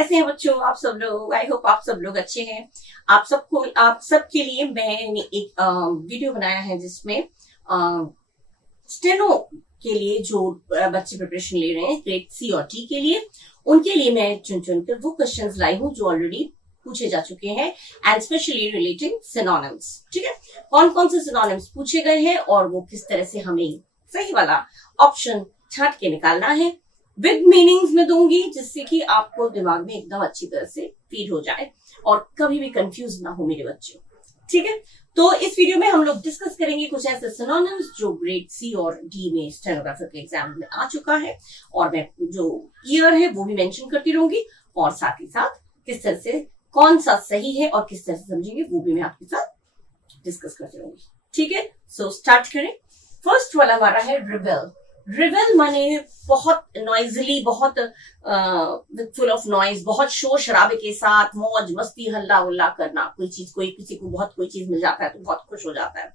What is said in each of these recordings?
कैसे हैं बच्चों आप सब लोग? आई होप आप सब लोग अच्छे हैं। आप सबके लिए मैंने एक वीडियो बनाया है जिसमें स्टेनो के लिए जो बच्चे प्रिपरेशन ले रहे हैं ग्रेड सी और टी के लिए, उनके लिए मैं चुन कर वो क्वेश्चंस लाई हूँ जो ऑलरेडी पूछे जा चुके हैं एंड स्पेशली रिलेटिंग सिनोनिम्स। ठीक है, कौन कौन से सिनोनिम्स पूछे गए हैं और वो किस तरह से हमें सही वाला ऑप्शन छांट के निकालना है। विद मीनिंग्स में दूंगी जिससे कि आपको दिमाग में एकदम अच्छी तरह से फीड हो जाए और कभी भी कंफ्यूज ना हो मेरे बच्चे। ठीक है, तो इस वीडियो में हम लोग डिस्कस करेंगे कुछ ऐसे सिनोनिम्स जो ग्रेड सी और डी में स्टेनोग्राफर के एग्जाम में आ चुका है और मैं जो ईयर है वो भी मेंशन करती रहूंगी और साथ ही साथ किस तरह से कौन सा सही है और किस तरह से समझेंगे वो भी मैं आपके साथ डिस्कस करती रहूंगी। ठीक है, सो स्टार्ट करें। फर्स्ट वाला हमारा है रिबेल। रिबेल माने बहुत नॉइजली, बहुत फुल ऑफ नॉइज, बहुत शोर शराबे के साथ मौज मस्ती हल्ला गुल्ला करना। कोई किसी को बहुत कोई चीज मिल जाता है तो बहुत खुश हो जाता है,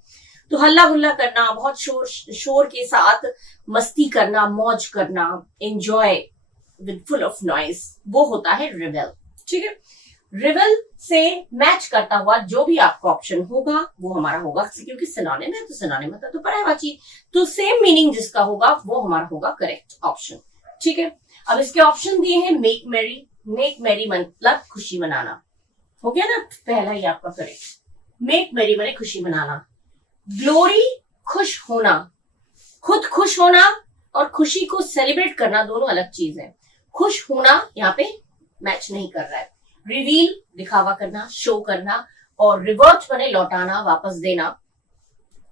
तो हल्ला गुल्ला करना, बहुत शोर के साथ मस्ती करना, मौज करना, enjoy with full of noise, वो होता है रिबेल। ठीक है, रिबेल से मैच करता हुआ जो भी आपका ऑप्शन होगा वो हमारा होगा, क्योंकि सिनोनिम है तो सिनोनिम मतलब तो पर्यायवाची, तो सेम मीनिंग जिसका होगा वो हमारा होगा करेक्ट ऑप्शन। ठीक है, अब इसके ऑप्शन दिए हैं मेक मैरी। मेक मैरी मतलब खुशी मनाना, हो गया ना पहला ही आपका करेक्ट। मेक मैरी माने खुशी मनाना। ग्लोरी खुश होना, खुद खुश होना और खुशी को सेलिब्रेट करना दोनों अलग चीज है। खुश होना यहाँ पे मैच नहीं कर रहा है। रिवील दिखावा करना, शो करना, और रिवर्ट बने लौटाना, वापस देना,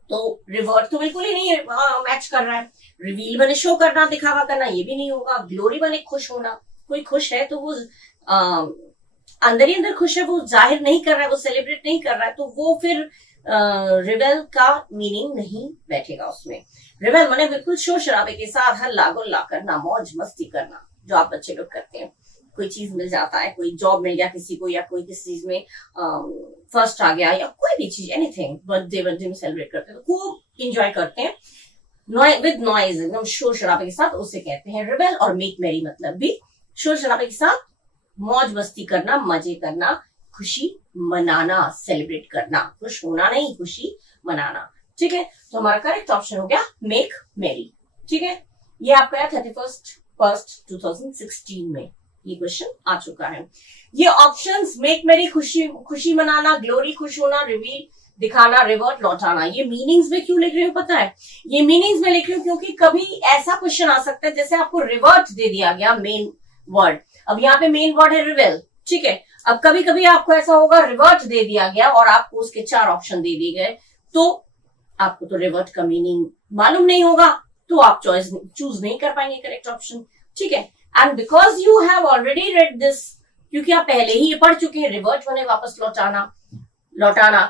तो रिवर्ट तो बिल्कुल ही नहीं मैच कर रहा है। रिवील बने शो करना, दिखावा करना, ये भी नहीं होगा। ग्लोरी बने खुश होना, कोई खुश है तो वो अंदर ही अंदर खुश है, वो जाहिर नहीं कर रहा है, वो सेलिब्रेट नहीं कर रहा है, तो वो फिर रिबेल का मीनिंग नहीं बैठेगा उसमें। रिबेल माने बिल्कुल शोर शराबे के साथ हल्ला गुल्ला करना, मौज मस्ती करना, जो आप बच्चे लोग करते हैं। कोई चीज मिल जाता है, कोई जॉब मिल गया किसी को, या कोई किसी चीज में फर्स्ट आ गया, या कोई भी चीज, एनीथिंग, बर्थडे में सेलिब्रेट करते हैं तो खूब इंजॉय करते हैं विद नॉइज, एकदम शोर शराबे के साथ, उसे कहते हैं रिबेल। और मेक मैरी मतलब भी शोर शराबे के साथ मौज मस्ती करना, मजे करना, खुशी मनाना, सेलिब्रेट करना, खुश होना नहीं, खुशी मनाना। ठीक है, तो हमारा करेक्ट ऑप्शन हो गया मेक मैरी। ठीक है, ये आपका है 31/1/2016 में ये क्वेश्चन आ चुका है। ये ऑप्शंस मेक मैरी खुशी मनाना, ग्लोरी खुश होना, रिवील दिखाना, रिवर्ट लौटाना, ये मीनिंग्स में क्यों लिख रही हूँ पता है? ये मीनिंग्स में लिख रही हूँ क्योंकि कभी ऐसा क्वेश्चन आ सकता है जैसे आपको रिवर्ट दे दिया गया मेन वर्ड, अब यहाँ पे मेन वर्ड है रिवेल। ठीक है, अब कभी कभी आपको ऐसा होगा रिवर्ट दे दिया गया और आपको उसके 4 ऑप्शन दे दिए गए, तो आपको तो रिवर्ट का मीनिंग मालूम नहीं होगा, तो आप चूज नहीं कर पाएंगे करेक्ट ऑप्शन। ठीक है, and because you have already read this, क्योंकि आप पहले ही ये पढ़ चुके हैं, रिवर्ट माने वापस लौटाना।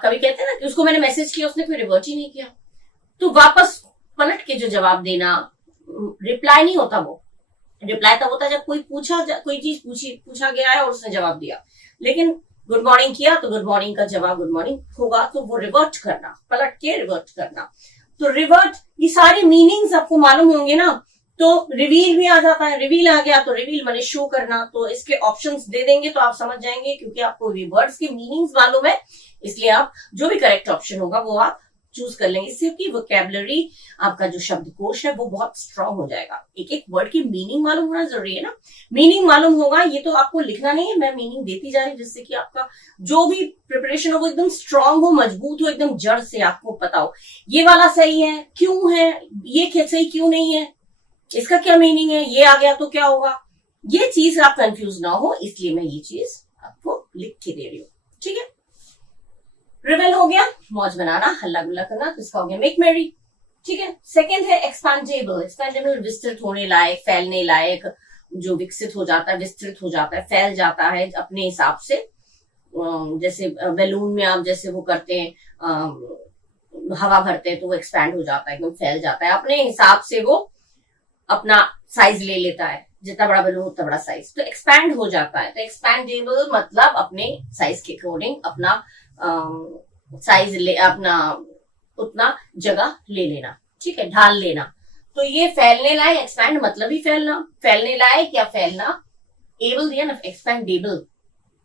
कभी कहते हैं ना कि उसको मैंने मैसेज किया, उसने कोई रिवर्ट ही नहीं किया, तो वापस पलट के जो जवाब देना, रिप्लाई नहीं होता, वो रिप्लाई तब होता है जब कोई चीज पूछा गया है और उसने जवाब दिया। लेकिन गुड मॉर्निंग किया तो गुड मॉर्निंग का जवाब गुड मॉर्निंग होगा, तो वो रिवर्ट करना, पलट के रिवर्ट करना। तो रिवर्ट, ये सारे मीनिंग्स आपको मालूम होंगे ना, तो रिवील भी आ जाता है, रिवील आ गया तो रिवील माने शो करना, तो इसके ऑप्शंस दे देंगे तो आप समझ जाएंगे, क्योंकि आपको वर्ड्स के मीनिंग्स मालूम है, इसलिए आप जो भी करेक्ट ऑप्शन होगा वो आप चूज कर लेंगे। इससे कि वोकैबुलरी, आपका जो शब्दकोश है वो बहुत स्ट्रांग हो जाएगा। एक एक वर्ड की मीनिंग मालूम होना जरूरी है ना, मीनिंग मालूम होगा, ये तो आपको लिखना नहीं है, मैं मीनिंग देती जा रही हूँ, जिससे कि आपका जो भी प्रिपरेशन हो वो एकदम स्ट्रांग हो, मजबूत हो, एकदम जड़ से आपको पता हो ये वाला सही है, क्यों है ये सही, क्यों नहीं है, इसका क्या मीनिंग है, ये आ गया तो क्या होगा, ये चीज आप कंफ्यूज ना हो, इसलिए मैं ये चीज आपको लिख के दे रही हूँ। ठीक है, रिवेल हो गया मौज बनाना, हल्ला गुल्ला करना, तो इसका हो गया मेक मैरी। ठीक है, सेकंड है एक्सपैंडेबल। एक्सपैंडेबल विस्तृत होने लायक, फैलने लायक, जो विकसित हो जाता है, विस्तृत हो जाता है, फैल जाता है अपने हिसाब से। जैसे बैलून में आप जैसे वो करते हैं, हवा भरते हैं तो वो एक्सपैंड हो जाता है, एकदम फैल जाता है, अपने हिसाब से वो अपना साइज ले लेता है, जितना बड़ा बैलून उतना बड़ा साइज, तो एक्सपैंड हो जाता है। तो एक्सपैंडेबल मतलब अपने साइज के अकॉर्डिंग अपना साइज अपना उतना जगह ले लेना। ठीक है, ढाल लेना। तो ये फैलने लायक, एक्सपैंड मतलब ही फैलना, फैलने लायक या फैलना एबल दिया ना, एक्सपेंडेबल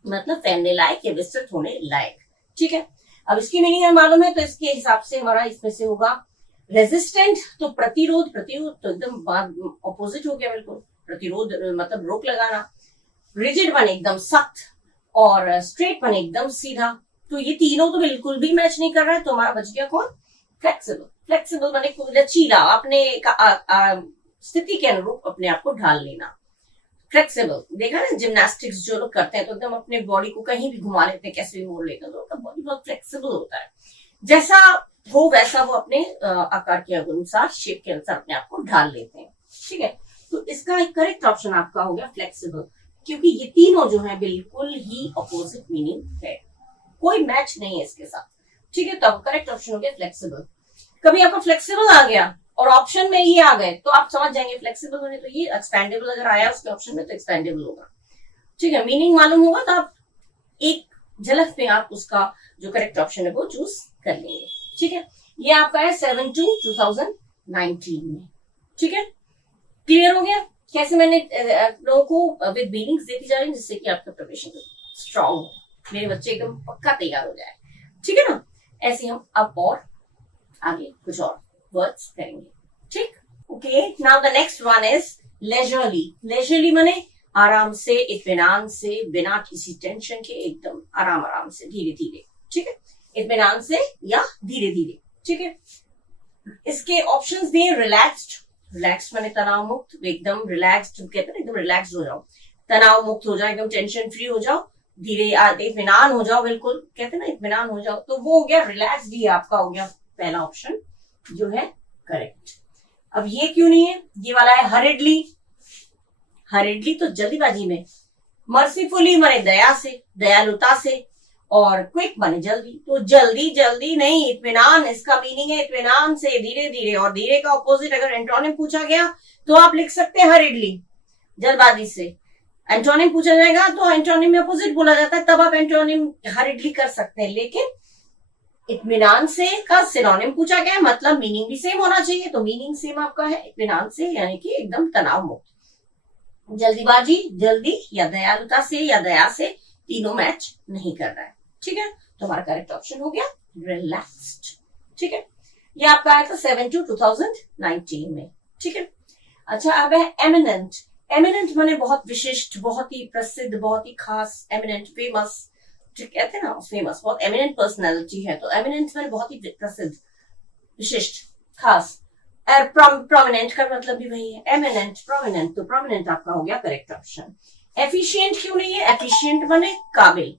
मतलब फैलने लायक या विस्तृत होने लायक। ठीक है, अब इसकी मीनिंग हमें मालूम है, तो इसके हिसाब से हमारा इसमें से होगा रेजिस्टेंट, तो प्रतिरोध, प्रतिरोध तो एकदम ऑपोजिट हो गया बिल्कुल, प्रतिरोध मतलब रोक लगाना। रिजिड बने एकदम सख्त, और स्ट्रेट बने एकदम सीधा, तो ये तीनों तो बिल्कुल भी मैच नहीं कर रहा है, तो हमारा बच गया कौन, फ्लेक्सिबल। फ्लेक्सिबल बने लचीला, अपने स्थिति के अनुरूप अपने आप को ढाल लेना। फ्लेक्सिबल, देखा ना जिम्नास्टिक्स जो लोग करते हैं तो एकदम अपने बॉडी को कहीं भी घुमा लेते हैं, कैसे भी मोड़ लेते हैं, तो उनका बॉडी बहुत फ्लेक्सिबल होता है, जैसा हो वैसा वो अपने आकार के अनुसार, शेप के अनुसार अपने आप को ढाल लेते हैं। ठीक है, तो इसका एक करेक्ट ऑप्शन आपका हो गया फ्लेक्सिबल, क्योंकि ये तीनों जो है बिल्कुल ही अपोजिट मीनिंग है, कोई मैच नहीं है इसके साथ। ठीक है, तो करेक्ट ऑप्शन हो गया फ्लेक्सिबल। कभी आपका फ्लेक्सिबल आ गया और ऑप्शन में ये आ गए तो आप समझ जाएंगे फ्लेक्सिबल होने, तो ये एक्सपेंडेबल अगर आया उसके ऑप्शन में तो एक्सपेंडेबल होगा। ठीक है, मीनिंग मालूम होगा तो आप एक झलक में आप उसका जो करेक्ट ऑप्शन है वो चूज कर लेंगे। ठीक है, ये आपका है 7/2/2019 में। ठीक है, क्लियर हो गया कैसे मैंने लोगों को विद मीनिंग्स देती जा रही हूँ, जिससे कि आपका प्रिपरेशन स्ट्रांग हो, मेरे बच्चे एकदम पक्का तैयार हो जाए। ठीक है ना, ऐसे हम अब और आगे कुछ और वर्ड्स करेंगे। ठीक, okay, now the next one is leisurely. Leisurely माने आराम से, इत्मीनान से, बिना किसी टेंशन के, एकदम आराम आराम से, धीरे धीरे। ठीक है, इत्मीनान से या धीरे धीरे। ठीक है, इसके ऑप्शंस दिए रिलैक्स्ड, रिलैक्स्ड माने तनाव मुक्त, एकदम रिलैक्स्ड कहते हैं, एकदम रिलैक्स्ड हो जाओ, तनाव मुक्त हो जाओ, एकदम टेंशन फ्री हो जाओ, धीरे इत्मीनान हो जाओ, बिल्कुल कहते हैं ना इत्मीनान हो जाओ, तो वो हो गया रिलैक्स्ड, ही आपका हो गया पहला ऑप्शन जो है करेक्ट। अब ये क्यों नहीं है, ये वाला है हरिडली। हरिडली तो जल्दीबाजी में, मर्सीफुली माने दया से, दयालुता से, और क्विक माने जल्दी, तो जल्दी जल्दी नहीं, इत्मीनान इसका मीनिंग है, इत्मीनान से, धीरे धीरे। और धीरे का ऑपोजिट अगर एंटोनिम पूछा गया तो आप लिख सकते हैं हरिडली, जल्दबाजी से। एंटोनिम पूछा जाएगा तो एंटोनिम में अपोजिट बोला जाता है, तब आप एंटोनिम हरिडली कर सकते हैं, लेकिन इत्मीनान से का सिनोनिम पूछा गया है, मतलब मीनिंग भी सेम होना चाहिए, तो मीनिंग सेम आपका है इत्मीनान से, यानी कि एकदम तनाव मुक्त। जल्दीबाजी, जल्दी या दयालुता से या दया से, तीनों मैच नहीं कर रहा है। ठीक है, तो हमारा करेक्ट ऑप्शन हो गया रिलैक्स्ड। ठीक है, ये आपका आया था 7/2/2019 में। ठीक है, अच्छा अब है एमिनेंट। एमिनेंट माने बहुत विशिष्ट, बहुत ही प्रसिद्ध, बहुत ही खास, एमिनेंट फेमस, कहते हैं ना फेमस, बहुत एमिनेंट पर्सनैलिटी है, तो एमिनेंट माने बहुत ही प्रसिद्ध, विशिष्ट, खास। प्रोमिनेंट का मतलब भी वही है, एमिनेंट, प्रोमिनेंट, तो प्रोमिनेंट आपका हो गया करेक्ट ऑप्शन। एफिशिएंट क्यों नहीं है, एफिशिएंट माने काबिल,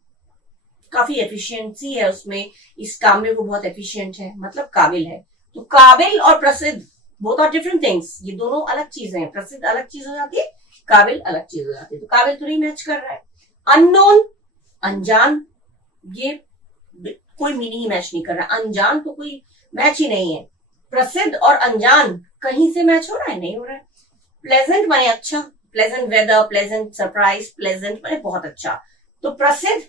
काफी एफिशिएंसी है उसमें, इस काम में वो बहुत एफिशिएंट है, मतलब काबिल है। तो काबिल और प्रसिद्ध बोथ आर डिफरेंट थिंग्स, ये दोनों अलग चीजें हैं, प्रसिद्ध अलग चीज हो जाती है, काबिल अलग चीज हो जाती है, तो काबिल तो नहीं मैच कर रहा है। अननोन, अनजान, ये कोई मीनिंग मैच नहीं कर रहा, अनजान तो कोई मैच ही नहीं है। प्रसिद्ध और अनजान कहीं से मैच हो रहा है, नहीं हो रहा है। प्लेजेंट माने अच्छा, pleasant weather, pleasant surprise, pleasant माने बहुत अच्छा, तो प्रसिद्ध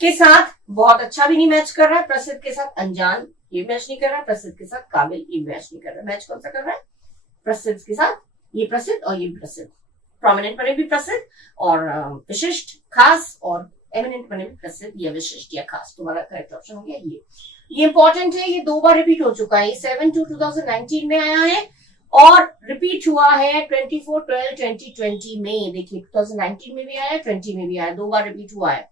के साथ बहुत अच्छा भी नहीं मैच कर रहा है, प्रसिद्ध के साथ अनजान ये मैच नहीं कर रहा है, प्रसिद्ध के साथ काबिल ये मैच नहीं कर रहा है। मैच कौन सा कर रहा है, प्रसिद्ध के साथ ये प्रसिद्ध और ये प्रसिद्ध, प्रोमिनेंट बने भी प्रसिद्ध और विशिष्ट, खास, और एमिनेंट बने भी प्रसिद्ध या विशिष्ट या खास, तुम्हारा करेक्ट ऑप्शन हो गया ये इंपॉर्टेंट है, ये 2 बार रिपीट हो चुका है, 7/2/2019 में आया है और रिपीट हुआ है 24/12/2020 में। देखिए 2019 में भी आया, 20 में भी आया, 2 बार रिपीट हुआ है।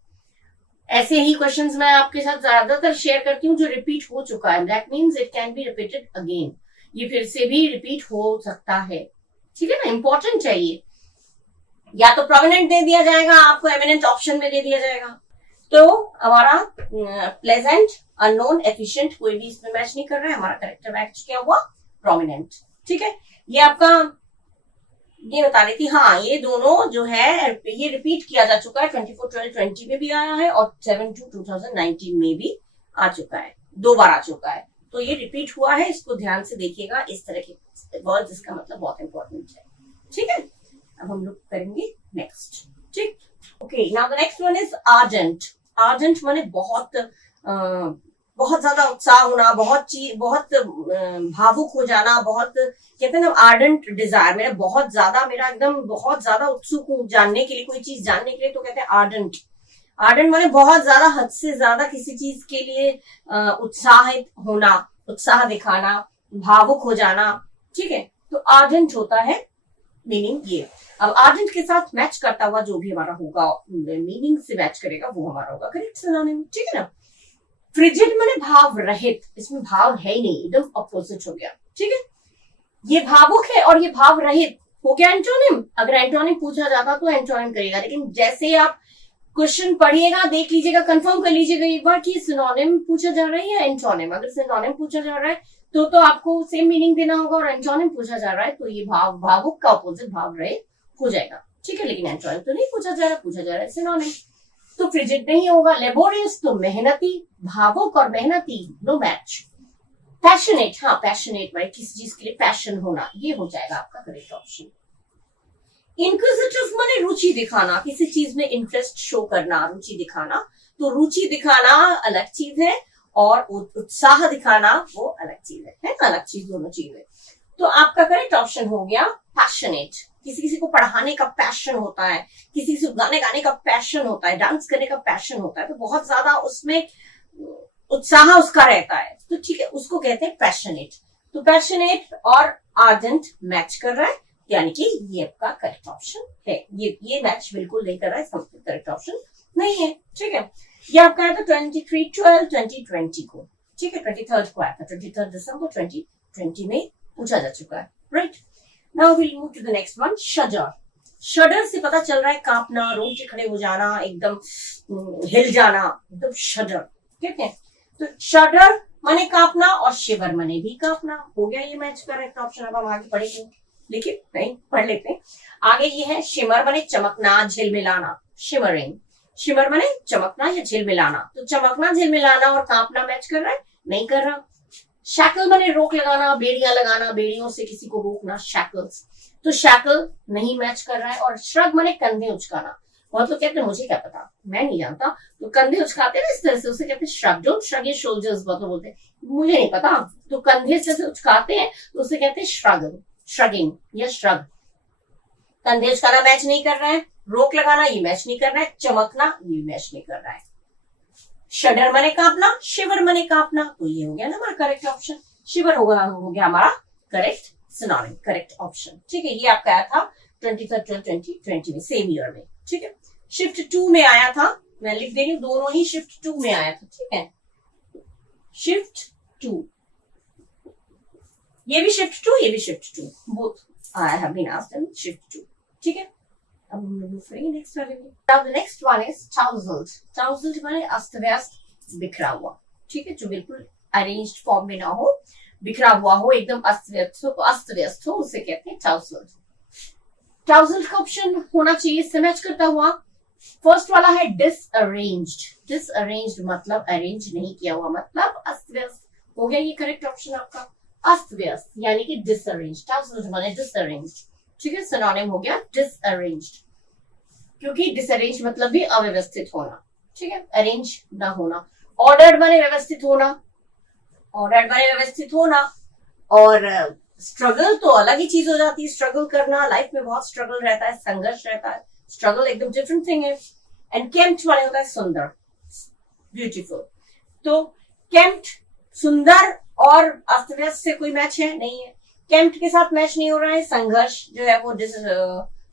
ऐसे ही क्वेश्चंस मैं आपके साथ ज्यादातर शेयर करती हूँ जो रिपीट हो चुका है, that means it can be repeated again, ये फिर से भी रिपीट हो सकता है। ठीक है ना, इंपॉर्टेंट चाहिए, या तो प्रोमिनेंट दे दिया जाएगा आपको, एमिनेंट ऑप्शन में दे दिया जाएगा, तो हमारा प्लेजेंट, अननोन, एफिशिएंट कोई भी इसमें मैच नहीं कर रहा है, हमारा करेक्ट मैच क्या हुआ, प्रोमिनेंट। ठीक है, ये आपका ये बता रही थी, हाँ ये दोनों जो है ये रिपीट किया जा चुका है, 24/12/20 में भी आया है और 7/2/2019 में भी आ चुका है, 2 बार आ चुका है, तो ये रिपीट हुआ है, इसको ध्यान से देखिएगा, इस तरह के वर्ड्स इसका मतलब बहुत इंपॉर्टेंट है। ठीक है, अब हम लोग करेंगे नेक्स्ट। ठीक, okay, now the next one is argent. Argent माने बहुत बहुत ज्यादा उत्साह होना, बहुत भावुक हो जाना, बहुत कहते हैं ना आर्डेंट डिजायर, मेरा एकदम बहुत ज्यादा उत्सुक हूँ जानने के लिए, कोई चीज जानने के लिए, तो कहते हैं आर्डेंट। आर्डेंट माने बहुत ज्यादा, हद से ज्यादा किसी चीज के लिए उत्साहित होना, उत्साह दिखाना, भावुक हो जाना, ठीक है। तो आर्डेंट होता है मीनिंग ये। अब आर्डेंट के साथ मैच करता हुआ जो भी हमारा होगा, मीनिंग से मैच करेगा, वो हमारा होगा करेक्ट सिनोनिम, ठीक है ना। फ्रिजिड माने भाव रहित, इसमें भाव है ही नहीं, एकदम अपोजिट हो गया, ठीक है। ये भावुक है और ये भाव रहित हो गया एंटोनिम। अगर एंटोनिम पूछा जाता तो एंटोनिम करेगा, लेकिन जैसे आप क्वेश्चन पढ़िएगा, देख लीजिएगा, कंफर्म कर लीजिएगा एक बार कि सिनोनिम पूछा जा रहा है या एंटोनिम। अगर सिनोनिम पूछा जा रहा है तो आपको सेम मीनिंग देना होगा, और एंटोनिम पूछा जा रहा है तो ये भावुक का अपोजिट भाव रहित हो जाएगा, ठीक है। लेकिन एंटोनिम तो नहीं पूछा जा रहा है सिनोनिम, तो फ्रिजिड नहीं होगा। लेबोरियस तो मेहनती, भावुक और मेहनती नो मैच। पैशनेट, हाँ पैशनेट भाई, किसी चीज के लिए पैशन होना, ये हो जाएगा आपका करेक्ट ऑप्शन। इंक्विजिटिव माने रुचि दिखाना, किसी चीज में इंटरेस्ट शो करना, रुचि दिखाना। तो रुचि दिखाना अलग चीज है और उत्साह दिखाना वो अलग चीज है ना, अलग चीज, दोनों चीजें। तो आपका करेक्ट ऑप्शन हो गया पैशनेट। किसी को पढ़ाने का पैशन होता है, किसी को गाने गाने का पैशन होता है, डांस करने का पैशन होता है, तो बहुत ज्यादा उसमें उत्साह उसका रहता है, तो ठीक है, उसको कहते हैं पैशनेट। तो पैशनेट और आर्डेंट मैच कर रहा है, यानी कि ये आपका करेक्ट ऑप्शन है। ये मैच बिल्कुल नहीं कर रहा है, इसका करेक्ट ऑप्शन नहीं है, ठीक है। ये आपका आया था 23/12/2020 को, ठीक है, 23rd को आया था, 23rd दिसंबर 2020 में पूछा जा चुका है, right. Now will move to the next one, shudder. Shudder से पता चल रहा है कांपना, रोंगटे खड़े हो जाना, एकदम हिल जाना, एकदम शडर, ठीक है। तो शडर माने कांपना और शिवर माने भी कांपना, हो गया ये मैच करेक्ट ऑप्शन। अब हम आगे पढ़ेंगे, लेकिन नहीं पढ़ लेते हैं। आगे ये है शिमर माने चमकना, झिलमिलाना, शिमरिंग। शिमर माने चमकना या झिलमिलाना, तो चमकना, झिलमिलाना और कांपना मैच कर रहा है, नहीं कर रहा। शैकल माने रोक लगाना, बेड़ियां लगाना, बेड़ियों से किसी को रोकना, शैकल्स, तो शैकल नहीं मैच कर रहा है। और श्रग माने कंधे उचकाना, बहुत लोग कहते हैं मुझे क्या पता, मैं नहीं जानता, तो कंधे उचकाते हैं ना इस तरह से, उसे कहते हैं shrug. Don't shrug your shoulders, बहुत लोग बोलते हैं मुझे नहीं पता, तो कंधे से उचकाते हैं तो उसे कहते हैं श्रग, श्रगिंग या श्रग। कंधे उचकाना मैच नहीं कर रहा है, रोक लगाना ये मैच नहीं कर रहा है, चमकना ये मैच नहीं कर रहा है। शडर माने कांपना, शिवर माने कांपना, तो ये हो गया ना हमारा करेक्ट ऑप्शन। शिवर हो गया हमारा करेक्ट सिनोनिम, करेक्ट ऑप्शन, ठीक है। ये आपका आया था 23/12/2020 में, सेम ईयर में, ठीक है। शिफ्ट 2 में आया था, मैं लिख दे रही हूँ, दोनों ही शिफ्ट 2 में आया था, ठीक है। शिफ्ट 2, ये भी शिफ्ट 2, ये भी shift 2, both I have been asked in shift 2, ठीक है। अब हम लोग मूव करेंगे नेक्स्ट वाले में। Now the next one is tousled. Tousled माने अस्त व्यस्त, बिखरा हुआ, ठीक है, जो बिल्कुल अरेंज्ड फॉर्म में ना हो, बिखरा हुआ हो, एकदम अस्त व्यस्त हो, उसे कहते हैं टाउजल्ड। टाउजल्ड का ऑप्शन होना चाहिए इससे मैच करता हुआ। फर्स्ट वाला है डिसअरेंज्ड। डिसअरेंज्ड मतलब अरेंज नहीं किया हुआ, मतलब अस्त व्यस्त, हो गया ये करेक्ट ऑप्शन आपका, अस्त व्यस्त यानी कि डिसअरेंज्ड। टाउजल्ड माने डिसअरेंज्ड, ठीक है, सिनोनिम हो गया डिसअरेंज्ड, क्योंकि डिसअरेंज मतलब भी अव्यवस्थित होना, ठीक है, अरेंज ना होना। ऑर्डर्ड माने व्यवस्थित होना, ऑर्डर्ड माने व्यवस्थित होना। और स्ट्रगल तो अलग ही चीज हो जाती है, स्ट्रगल करना, लाइफ में बहुत स्ट्रगल रहता है, संघर्ष रहता है, स्ट्रगल एकदम डिफरेंट थिंग है। एंड केम्प्ट माने होता है सुंदर, ब्यूटीफुल। तो केम्प्ट सुंदर और अस्त व्यस्त से कोई मैच है नहीं है, केम्प्ट के साथ मैच नहीं हो रहा है, संघर्ष जो है वो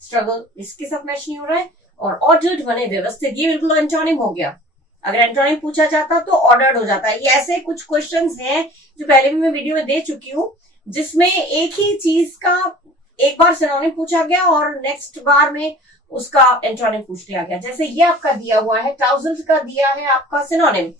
स्ट्रगल, इसके साथ मैच नहीं हो रहा है। और ऑर्डर्ड माने व्यवस्थित, ये बिल्कुल एंटोनिम हो गया। अगर एंटोनिम पूछा जाता तो ऑर्डर्ड हो जाता है। ये ऐसे कुछ क्वेश्चंस हैं जो पहले भी मैं वीडियो में दे चुकी हूँ, जिसमें एक ही चीज का एक बार सिनोनिम पूछा गया और नेक्स्ट बार में उसका एंटोनिम पूछ लिया गया। जैसे ये आपका दिया हुआ है, टाउजल्ड का दिया है आपका सिनोनिम,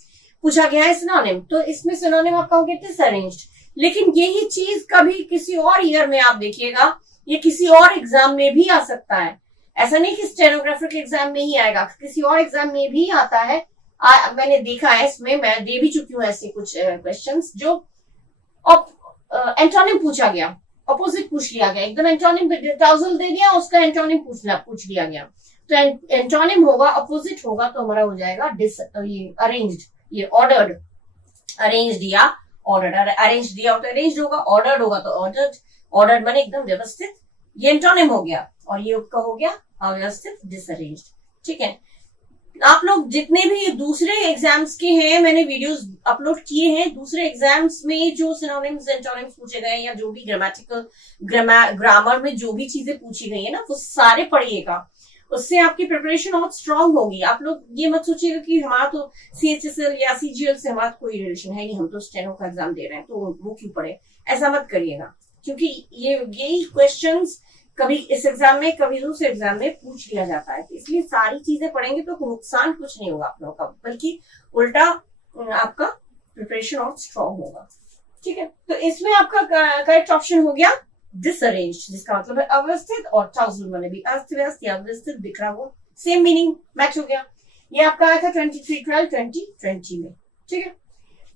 पूछा गया है सिनोनिम, तो इसमें सिनोनिम आपका हो गया डिसअरेंज्ड। लेकिन यही चीज कभी किसी और ईयर में आप देखिएगा, ये किसी और एग्जाम में भी आ सकता है। ऐसा नहीं कि स्टेनोग्राफर के एग्जाम में ही आएगा, किसी और एग्जाम में भी आता है। मैंने देखा है, इसमें मैं दे भी चुकी हूँ ऐसे कुछ क्वेश्चंस जो एंटोनिम पूछा गया, अपोजिट पूछ लिया गया, एकदम एंटोनिम टाउजल दे दिया, उसका एंटोनिम पूछ लिया गया। तो एंटोनिम होगा, अपोजिट होगा, तो हमारा हो जाएगा ये अरेंज्ड, ये ऑर्डर्ड। अरेंज्ड या ऑर्डर्ड, अरेंज दिया हो तो अरेंज होगा, ऑर्डर्ड होगा तो ऑर्डर्ड, ऑर्डर्ड माने एकदम व्यवस्थित, ये एंटोनिम हो गया, और ये उपका हो गया अव्यवस्थित, डिसअरेंज्ड। ठीक है, आप लोग जितने भी दूसरे एग्जाम्स के हैं, मैंने वीडियोस अपलोड किए हैं, दूसरे एग्जाम्स में जो सिनोनिम्स एंटोनिम्स पूछे गए या जो भी ग्रामर में जो भी चीजें पूछी गई है ना, वो सारे पढ़िएगा, उससे आपकी प्रिपरेशन और स्ट्रांग होगी। आप लोग ये मत सोचिएगा कि हमारा तो CHSL या CGL से हमारा कोई रिलेशन है नहीं, हम तो स्टेनो का एग्जाम दे रहे हैं तो वो क्यों पढ़े, ऐसा मत करिएगा, क्योंकि यही क्वेश्चंस कभी इस एग्जाम में कभी दूसरे एग्जाम में पूछ लिया जाता है। इसलिए सारी चीजें पढ़ेंगे तो नुकसान कुछ नहीं होगा आप लोगों का, बल्कि उल्टा आपका प्रिपरेशन और स्ट्रांग होगा। ठीक है, तो इसमें आपका करेक्ट ऑप्शन हो गया डिसअरेंज, जिसका मतलब है अव्यवस्थित, और टाउजल माने भी अस्त व्यस्त या अव्यवस्थित, बिखरा हुआ, सेम मीनिंग मैच हो गया। ये आपका आया था 23/12/2020 में। ठीक है,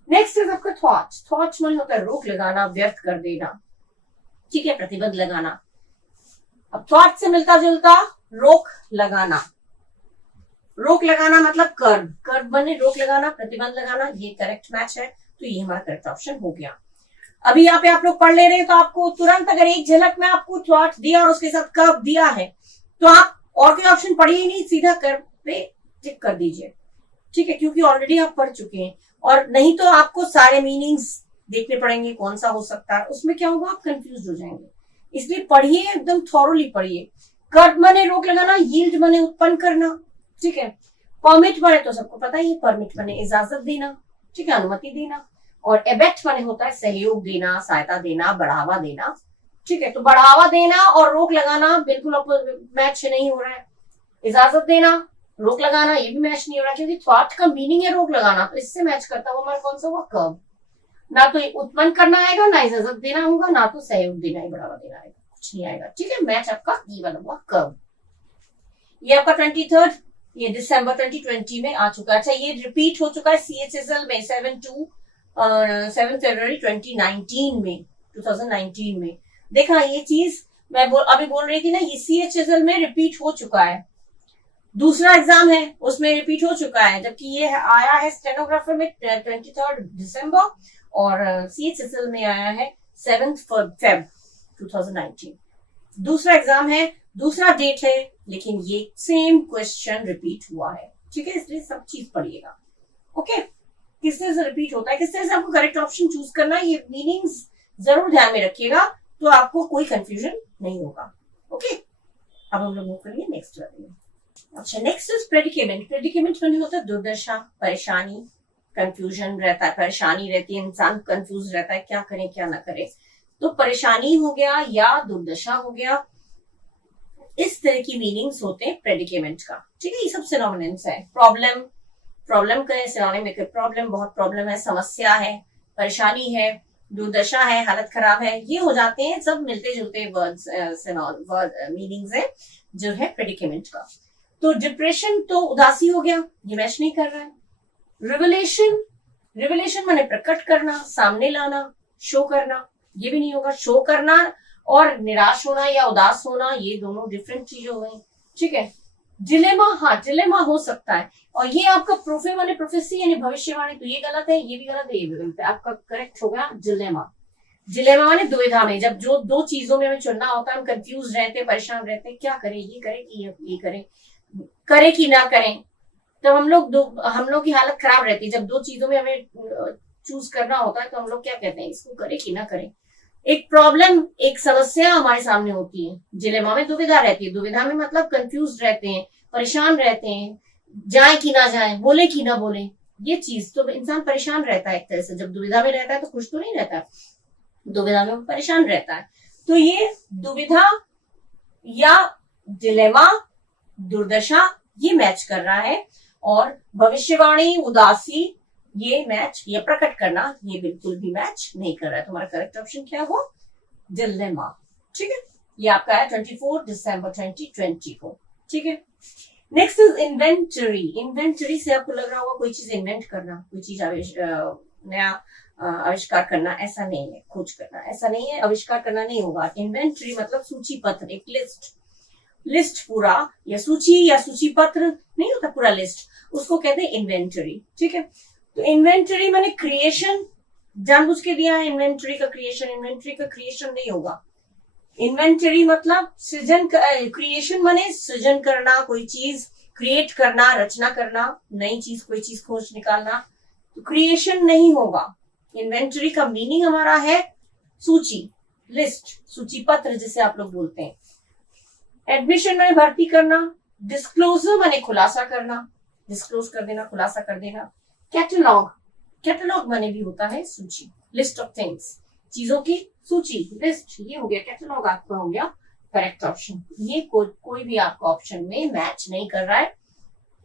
नेक्स्ट इज आपका थॉट्स। थॉट्स माने होता है रोक लगाना, व्यर्थ कर देना, ठीक है, प्रतिबंध लगाना। अब थॉट से मिलता जुलता रोक लगाना, रोक लगाना मतलब कर्म, कर्म बने रोक लगाना, प्रतिबंध लगाना, ये करेक्ट मैच है, तो ये हमारा करेक्ट ऑप्शन हो गया। अभी यहाँ पे आप लोग पढ़ ले रहे हैं तो आपको तुरंत अगर एक झलक में आपको थॉट दिया और उसके साथ कर्व दिया है तो आप और कोई ऑप्शन पढ़िए ही नहीं, सीधा कर्व पे टिक कर दीजिए। ठीक है, क्योंकि ऑलरेडी आप पढ़ चुके हैं, और नहीं तो आपको सारे मीनिंग्स देखने पड़ेंगे कौन सा हो सकता है, उसमें क्या होगा आप कंफ्यूज हो जाएंगे। इसलिए पढ़िए, एकदम थॉरोली पढ़िए। कर्व माने रोक लगाना, यील्ड माने उत्पन्न करना, ठीक है, परमिट माने तो सबको पता ही है, परमिट माने इजाजत देना, ठीक है, अनुमति देना, और एबेट माने होता है सहयोग देना, सहायता देना, बढ़ावा देना। ठीक है, तो बढ़ावा देना और रोक लगाना बिल्कुल मैच नहीं हो रहा है। इजाजत देना, रोक लगाना, ये भी मैच नहीं हो रहा, क्योंकि थॉट का मीनिंग है रोक लगाना, तो इससे मैच करता हुआ हमारा कौन सा हुआ कर्व। ना तो उत्पन्न करना आएगा, ना इजाजत देना होगा, ना तो सहयोग देना ही बढ़ावा देना आएगा, कुछ नहीं आएगा। ठीक है, मैच आपका ये वाला हुआ कर्व। ये आपका 23 ये दिसंबर 2020 में आ चुका है। अच्छा, ये रिपीट हो चुका है CHSL में 7 फरवरी 2019 में। देखा ये चीज मैं अभी बोल रही थी ना, ये CHSL में रिपीट हो चुका है। दूसरा एग्जाम है उसमें रिपीट हो चुका है, जबकि ये आया है स्टेनोग्राफर में 23 दिसंबर और CHSL में आया है 7 Feb 2019। दूसरा एग्जाम है, दूसरा डेट है, लेकिन ये सेम क्वेश्चन रिपीट हुआ है। ठीक है, इसलिए सब चीज पढ़िएगा। ओके, किस तरह से रिपीट होता है, किस तरह से आपको करेक्ट ऑप्शन चूज करना है, ये मीनिंग्स जरूर ध्यान में रखिएगा, तो आपको कोई कंफ्यूजन नहीं होगा। ओके, अब हम लोग मूव करिए नेक्स्ट वाले में। अच्छा, नेक्स्ट इज प्रेडिकेमेंट। प्रेडिकेमेंट में होता है दुर्दशा, परेशानी, कंफ्यूजन रहता है, परेशानी रहती है, इंसान कंफ्यूज रहता है क्या करें क्या ना करें, तो परेशानी हो गया या दुर्दशा हो गया, इस तरह की मीनिंग्स होते हैं प्रेडिकेमेंट का। ठीक है, ये सब सिनोनिम्स है। प्रॉब्लम, प्रॉब्लम का सिनोनिम है, प्रॉब्लम बहुत प्रॉब्लम है, समस्या है, परेशानी है, दुर्दशा है, हालत खराब है, ये हो जाते हैं सब मिलते जुलते वर्ड्स, मीनिंग्स है जो है प्रेडिकेमेंट का। तो डिप्रेशन तो उदासी हो गया, ये मैच नहीं कर रहा है। रिवलेशन, रिवलेशन माने प्रकट करना, सामने लाना, शो करना, ये भी नहीं होगा। शो करना और निराश होना या उदास होना, ये दोनों डिफरेंट चीजें हो गई। ठीक है, डिलेमा, हाँ डिलेमा हो सकता है, और ये आपका प्रोफे माने प्रोफेसी यानी भविष्यवाणी, तो ये गलत है, ये भी गलत है, ये भी गलत है। आपका करेक्ट हो गया डिलेमा। डिलेमा माने दुविधा में, जब जो दो चीजों में हमें चुनना होता है, हम कंफ्यूज रहते हैं, परेशान रहते हैं, क्या करें, ये करें कि ये करें, करे कि ना करें, तो हम लोग की हालत खराब रहती है। जब दो चीजों में हमें चूज करना होता है तो हम लोग क्या कहते हैं, इसको करें कि ना करें। एक प्रॉब्लम, एक समस्या हमारे सामने होती है, डिलेमा में दुविधा रहती है, दुविधा में मतलब कंफ्यूज रहते हैं, परेशान रहते हैं, जाए कि ना जाए, बोले कि ना बोले, ये चीज तो इंसान परेशान रहता है एक तरह से। जब दुविधा में रहता है तो खुश तो नहीं रहता, दुविधा में परेशान रहता है। तो ये दुविधा या डिलेमा, दुर्दशा, ये मैच कर रहा है, और भविष्यवाणी, उदासी, ये मैच, ये प्रकट करना, ये बिल्कुल भी मैच नहीं कर रहा है। तुम्हारा करेक्ट ऑप्शन क्या हुआ, डिलेमा। ठीक है, ये आपका है 24 दिसंबर 2020 को। ठीक है, नेक्स्ट इज इन्वेंटरी। इन्वेंटरी से आपको लग रहा होगा कोई चीज इन्वेंट करना, कोई चीज नया आविष्कार करना, ऐसा नहीं है। खोज करना ऐसा नहीं है, आविष्कार करना नहीं होगा। इन्वेंटरी मतलब सूची पत्र, एक लिस्ट, लिस्ट पूरा, या सूची या सूची पत्र नहीं होता पूरा लिस्ट, उसको कहते हैं इन्वेंटरी। ठीक है, तो इन्वेंटरी मैंने क्रिएशन जानबूझ के दिया है, इन्वेंटरी का क्रिएशन नहीं होगा। इन्वेंटरी मतलब सृजन, क्रिएशन माने सृजन करना, कोई चीज क्रिएट करना, रचना करना, नई चीज, कोई चीज खोज निकालना, तो क्रिएशन नहीं होगा। इन्वेंटरी का मीनिंग हमारा है सूची, लिस्ट, सूची पत्र जिसे आप लोग बोलते हैं। एडमिशन में भर्ती करना, डिस्क्लोजर माने खुलासा करना, डिस्क्लोज कर देना, खुलासा कर देना। कैटलॉग माने भी होता है सूची, लिस्ट ऑफ थिंग्स, चीजों की सूची, लिस्ट, ये हो गया कैटलॉग, आपका हो गया करेक्ट ऑप्शन। ये कोई भी आपका ऑप्शन में मैच नहीं कर रहा है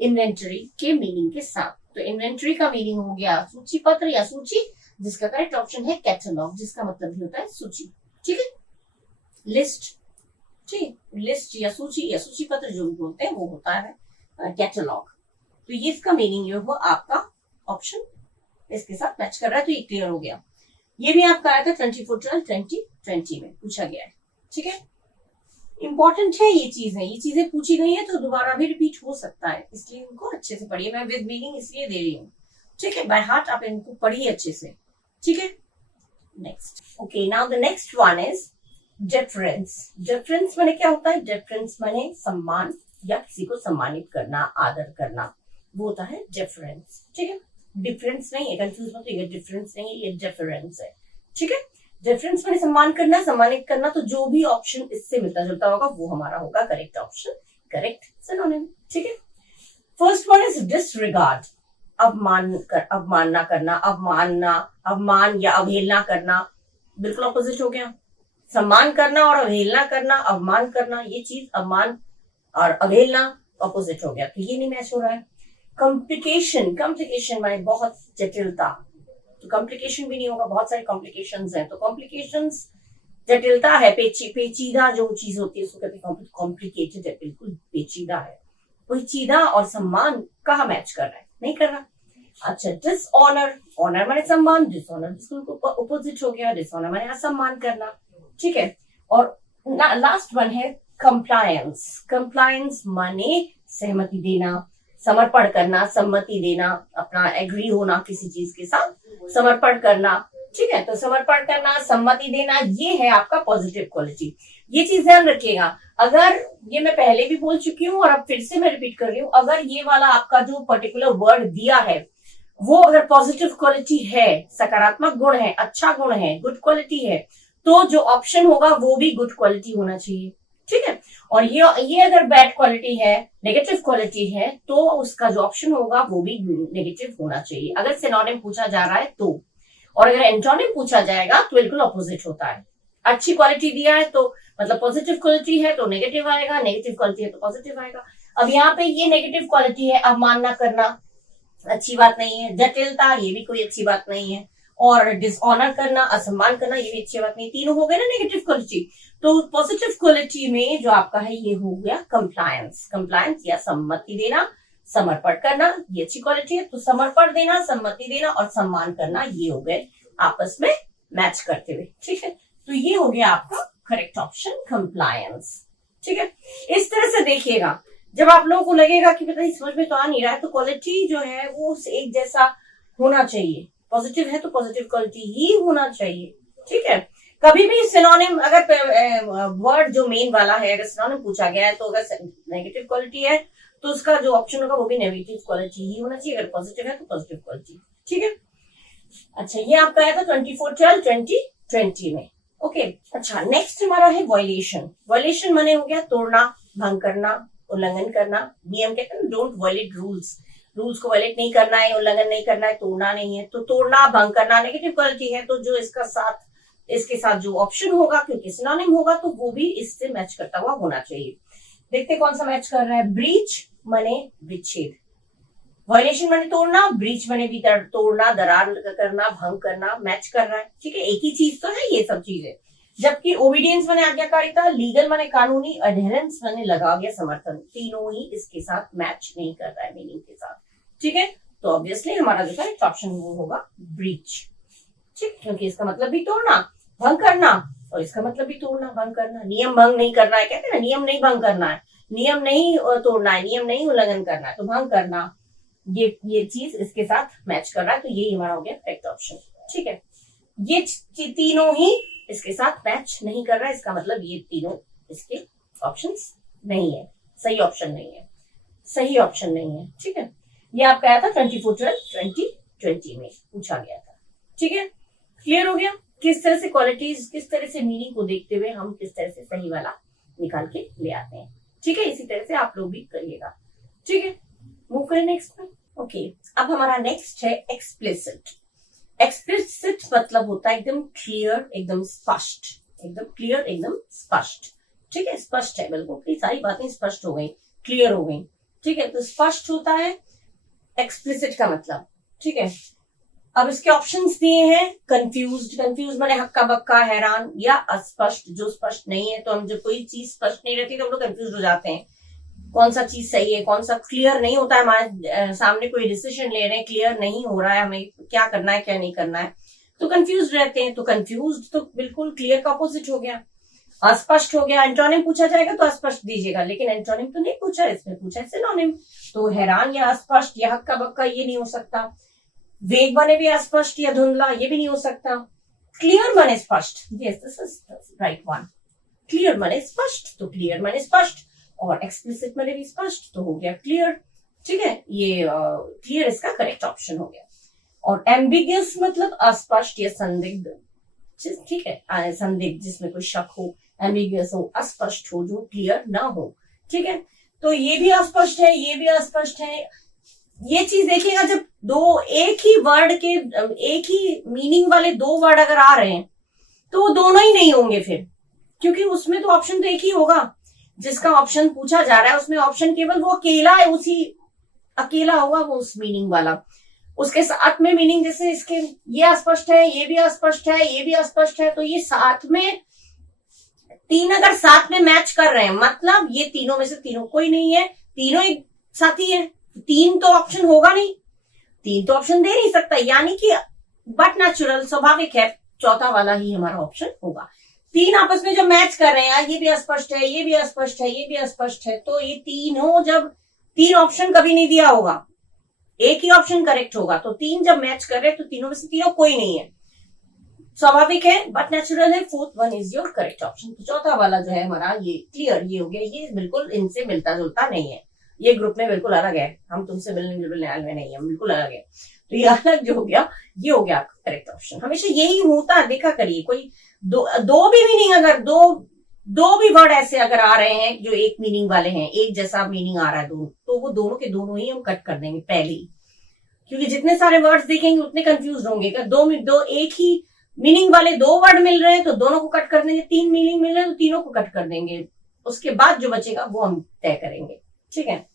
इन्वेंटरी के मीनिंग के साथ। तो इन्वेंटरी का मीनिंग हो गया सूची पत्र या सूची, जिसका करेक्ट ऑप्शन है कैटलॉग, जिसका मतलब भी होता है सूची। ठीक है, लिस्ट, ठीक, लिस्ट या सूची पत्र जो भी बोलते हैं वो होता है कैटलॉग। तो ये इसका मीनिंग जो है आपका ऑप्शन इसके साथ मैच कर रहा है, तो ये क्लियर हो गया। ये भी आपका आया था 24/12/2020 में पूछा गया है। ठीक है, इंपॉर्टेंट है ये चीजें पूछी गई है तो दोबारा भी रिपीट हो सकता है, इसलिए इनको अच्छे से पढ़िए। मैं विद मीनिंग इसलिए दे रही हूँ, ठीक है, बाय हार्ट आप इनको पढ़िए अच्छे से। ठीक है, next, okay, now the next one is difference. Difference माने क्या होता है? डिफरेंस माने सम्मान या किसी को सम्मानित करना, आदर करना, वो होता है डिफरेंस। ठीक है, डिफरेंस नहीं है, कंफ्यूज मत होइए, डिफरेंस नहीं है, ये डिफरेंस है। ठीक है, डिफरेंस माने सम्मान करना, सम्मानित करना, तो जो भी ऑप्शन इससे मिलता जुलता होगा वो हमारा होगा करेक्ट ऑप्शन, करेक्ट सिनोनिम। ठीक है, फर्स्ट वन इज डिसरिगार्ड, अवमानना करना, अवमान या अवहेलना करना, बिल्कुल ऑपोजिट हो गया। सम्मान करना और अवहेलना करना, अवमान करना, ये चीज अवमान और अवहेलना ऑपोजिट हो गया, तो ये नहीं मैच हो रहा है। कॉम्प्लिकेशन माने बहुत जटिलता, तो कॉम्प्लिकेशन भी नहीं होगा, बहुत सारी कॉम्प्लिकेशंस हैं, तो कॉम्प्लिकेशंस जटिलता है, पेचीदा जो चीज होती है उसको कहते हैं कॉम्प्लिकेटेड है, बिल्कुल पेचीदा है। पेचीदा और सम्मान कहाँ मैच कर रहा है? नहीं कर रहा। अच्छा, डिसऑनर, ऑनर माने सम्मान, डिसऑनर बिल्कुल अपोजिट हो गया, डिसऑनर माने असम्मान करना। ठीक है, और लास्ट वन है कंप्लायंस। कंप्लायंस माने सहमति देना, समर्पण करना, सम्मति देना, अपना एग्री होना किसी चीज के साथ, समर्पण करना। ठीक है, तो समर्पण करना, सम्मति देना, ये है आपका पॉजिटिव क्वालिटी। ये चीज ध्यान रखिएगा, अगर ये मैं पहले भी बोल चुकी हूँ और अब फिर से मैं रिपीट कर रही हूँ, अगर ये वाला आपका जो पर्टिकुलर वर्ड दिया है वो अगर पॉजिटिव क्वालिटी है, सकारात्मक गुण है, अच्छा गुण है, गुड क्वालिटी है, तो जो ऑप्शन होगा वो भी गुड क्वालिटी होना चाहिए। ठीक है, और ये अगर बैड क्वालिटी है, नेगेटिव क्वालिटी है, तो उसका जो ऑप्शन होगा वो भी नेगेटिव होना चाहिए, अगर सिनोनिम पूछा जा रहा है तो। और अगर एंटोनिम पूछा जाएगा तो बिल्कुल ऑपोजिट होता है। अच्छी क्वालिटी दिया है तो मतलब पॉजिटिव क्वालिटी है तो नेगेटिव आएगा, नेगेटिव क्वालिटी है तो पॉजिटिव आएगा। अब यहाँ पे ये नेगेटिव क्वालिटी है, अवमानना करना, अच्छी बात नहीं है। जटिलता, ये भी कोई अच्छी बात नहीं है। और डिसऑनर करना, असम्मान करना, ये भी अच्छी बात नहीं। तीनों हो गए ना नेगेटिव क्वालिटी। तो पॉजिटिव क्वालिटी में जो आपका है ये हो गया कंप्लायंस। कंप्लायंस या सम्मति देना, समर्पण करना, ये अच्छी क्वालिटी है। तो समर्पण देना, सम्मति देना और सम्मान करना, ये हो गए आपस में मैच करते हुए। ठीक है, तो ये हो गया आपका करेक्ट ऑप्शन कंप्लायंस। ठीक है, इस तरह से देखिएगा, जब आप लोगों को लगेगा कि पता नहीं समझ में तो आ नहीं रहा है, तो क्वालिटी जो है वो एक जैसा होना चाहिए। पॉजिटिव है तो पॉजिटिव क्वालिटी ही होना चाहिए। ठीक है, कभी भी सिनोनिम, अगर वर्ड जो मेन वाला है अगर सिनोनिम पूछा गया है तो अगर नेगेटिव क्वालिटी है तो उसका जो ऑप्शन होगा वो भी नेगेटिव क्वालिटी ही होना चाहिए, अगर पॉजिटिव है तो पॉजिटिव क्वालिटी। ठीक है, अच्छा, ये आपका आया था 24/12/2020 में। ओके, अच्छा, नेक्स्ट हमारा है वायलेशन। वायलेशन माने हो गया तोड़ना, भंग करना, उल्लंघन करना। नियम कहते हैं डोंट वायलेट रूल्स, रूल्स को वायलेट नहीं करना है, उल्लंघन नहीं करना है, तोड़ना नहीं है। तो तोड़ना, भंग करना नेगेटिव क्वालिटी है, तो जो इसके साथ जो ऑप्शन होगा, क्योंकि सिनोनिम होगा, तो वो भी इससे मैच करता हुआ होना चाहिए। देखते कौन सा मैच कर रहा है। ब्रीच माने विच्छेद, वायलेशन माने तोड़ना, ब्रीच माने भी तोड़ना, दरार करना, भंग करना, मैच कर रहा है। ठीक है, एक ही चीज तो है ये सब चीजें। जबकि ओबीडियंस माने आज्ञाकारिता, लीगल माने कानूनी, अडेरेंस माने लगाव या समर्थन, तीनों ही इसके साथ मैच नहीं कर रहा है मीनिंग के साथ। ठीक है, तो ऑब्वियसली हमारा जो करेक्ट ऑप्शन वो होगा ब्रीच। ठीक, क्योंकि इसका मतलब भी तोड़ना, भंग करना, और इसका मतलब भी तोड़ना, भंग करना। नियम भंग नहीं करना है, कहते हैं ना, नियम नहीं भंग करना है, नियम नहीं तोड़ना है, नियम नहीं उल्लंघन करना है, तो भंग करना, ये चीज इसके साथ मैच कर रहा है, तो ये हमारा हो गया करेक्ट ऑप्शन। ठीक है, ये तीनों ही इसके साथ मैच नहीं कर रहा है, इसका मतलब ये तीनों इसके ऑप्शंस नहीं है, सही ऑप्शन नहीं है, सही ऑप्शन नहीं है। ठीक है, ये आपका आया था 24/12/2020 में पूछा गया था। ठीक है, क्लियर हो गया किस तरह से क्वालिटीज, किस तरह से मीनिंग को देखते हुए हम किस तरह से सही वाला निकाल के ले आते हैं। ठीक है, इसी तरह से आप लोग भी करिएगा। ठीक है, मूव करें नेक्स्ट में। ओके, अब हमारा नेक्स्ट है एक्सप्लिसिट। एक्सप्लिसिट मतलब होता है एकदम क्लियर, एकदम स्पष्ट, एकदम क्लियर, एकदम स्पष्ट। ठीक है, स्पष्ट है बिल्कुल, कई सारी बातें स्पष्ट हो गई, क्लियर हो गई। ठीक है, तो स्पष्ट होता है एक्सप्लिसिट का मतलब। ठीक है, अब इसके ऑप्शंस दिए हैं कंफ्यूज्ड, कंफ्यूज माने हक्का बक्का, हैरान या अस्पष्ट, जो स्पष्ट नहीं है। तो हम जब कोई चीज स्पष्ट नहीं रहती तो हम लोग कंफ्यूज हो जाते हैं, कौन सा चीज सही है, कौन सा क्लियर नहीं होता है, हमारे सामने कोई डिसीजन ले रहे हैं, क्लियर नहीं हो रहा है, हमें क्या करना है क्या नहीं करना है, तो कंफ्यूज रहते हैं। तो कंफ्यूज तो बिल्कुल क्लियर का अपोजिट हो गया। अस्पष्ट हो गया, एंटोनिम पूछा जाएगा तो अस्पष्ट दीजिएगा, लेकिन एंटोनिम तो नहीं पूछा, इसमें पूछा है सिनोनिम। तो हैरान या अस्पष्ट या हक्का बक्का ये नहीं हो सकता। वेग माने भी अस्पष्ट या धुंधला ये भी नहीं हो सकता। क्लियर माने स्पष्ट, yes this is right one. Clear माने स्पष्ट, तो क्लियर माने स्पष्ट, और एक्सप्लिसिट माने भी स्पष्ट, तो हो गया क्लियर। ठीक है, ये क्लियर इसका करेक्ट ऑप्शन हो गया। और एम्बिगियस मतलब अस्पष्ट या संदिग्ध। ठीक है, संदिग्ध जिसमें कोई शक हो, एम्बिगियस हो, अस्पष्ट हो, जो क्लियर ना हो। ठीक है, तो ये भी अस्पष्ट है, ये भी अस्पष्ट है। ये चीज देखिएगा, जब दो एक ही वर्ड के, एक ही मीनिंग वाले दो वर्ड अगर आ रहे हैं तो वो दोनों ही नहीं होंगे फिर, क्योंकि उसमें तो ऑप्शन तो एक ही होगा। जिसका ऑप्शन पूछा जा रहा है उसमें ऑप्शन केवल वो अकेला है, उसी अकेला होगा वो उस मीनिंग वाला। उसके साथ में मीनिंग जैसे इसके ये अस्पष्ट है, ये भी अस्पष्ट है, ये भी अस्पष्ट है, तो ये साथ में तीन अगर साथ में मैच कर रहे हैं मतलब ये तीनों में से तीनों कोई नहीं है, तीनों एक साथी है। तीन तो ऑप्शन होगा नहीं, तीन तो ऑप्शन दे नहीं सकता, यानी कि बट नेचुरल स्वाभाविक है चौथा वाला ही हमारा ऑप्शन होगा। तीन आपस में जब मैच कर रहे हैं, ये भी अस्पष्ट है, ये भी अस्पष्ट है, ये भी अस्पष्ट है, तो ये तीनों जब तीन ऑप्शन कभी नहीं दिया होगा, एक ही ऑप्शन करेक्ट होगा। तो तीन जब मैच कर रहे हैं तो तीनों में से तीनों कोई नहीं है, स्वाभाविक है, बट नेचुरल है। Fourth one is your correct option. तो चौथा वाला जो है हमारा ये क्लियर, ये हो गया। ये बिल्कुल इनसे मिलता जुलता नहीं है, ये ग्रुप में बिल्कुल अलग है, हम तुमसे मिलने जुलने में नहीं है, बिल्कुल अलग है। तो ये अलग जो हो गया, ये हो गया करेक्ट ऑप्शन। हमेशा यही होता है, देखा करिए, कोई दो भी मीनिंग अगर दो भी वर्ड ऐसे अगर आ रहे हैं जो एक मीनिंग वाले हैं, एक जैसा मीनिंग आ रहा है दोनों, तो वो दोनों के दोनों ही हम कट कर देंगे पहले ही, क्योंकि जितने सारे वर्ड्स देखेंगे उतने कंफ्यूज होंगे। दो एक ही मीनिंग वाले दो वर्ड मिल रहे हैं तो दोनों को कट कर देंगे, तीन मीनिंग मिल रहे हैं तो तीनों को कट कर देंगे, उसके बाद जो बचेगा वो हम तय करेंगे। ठीक है,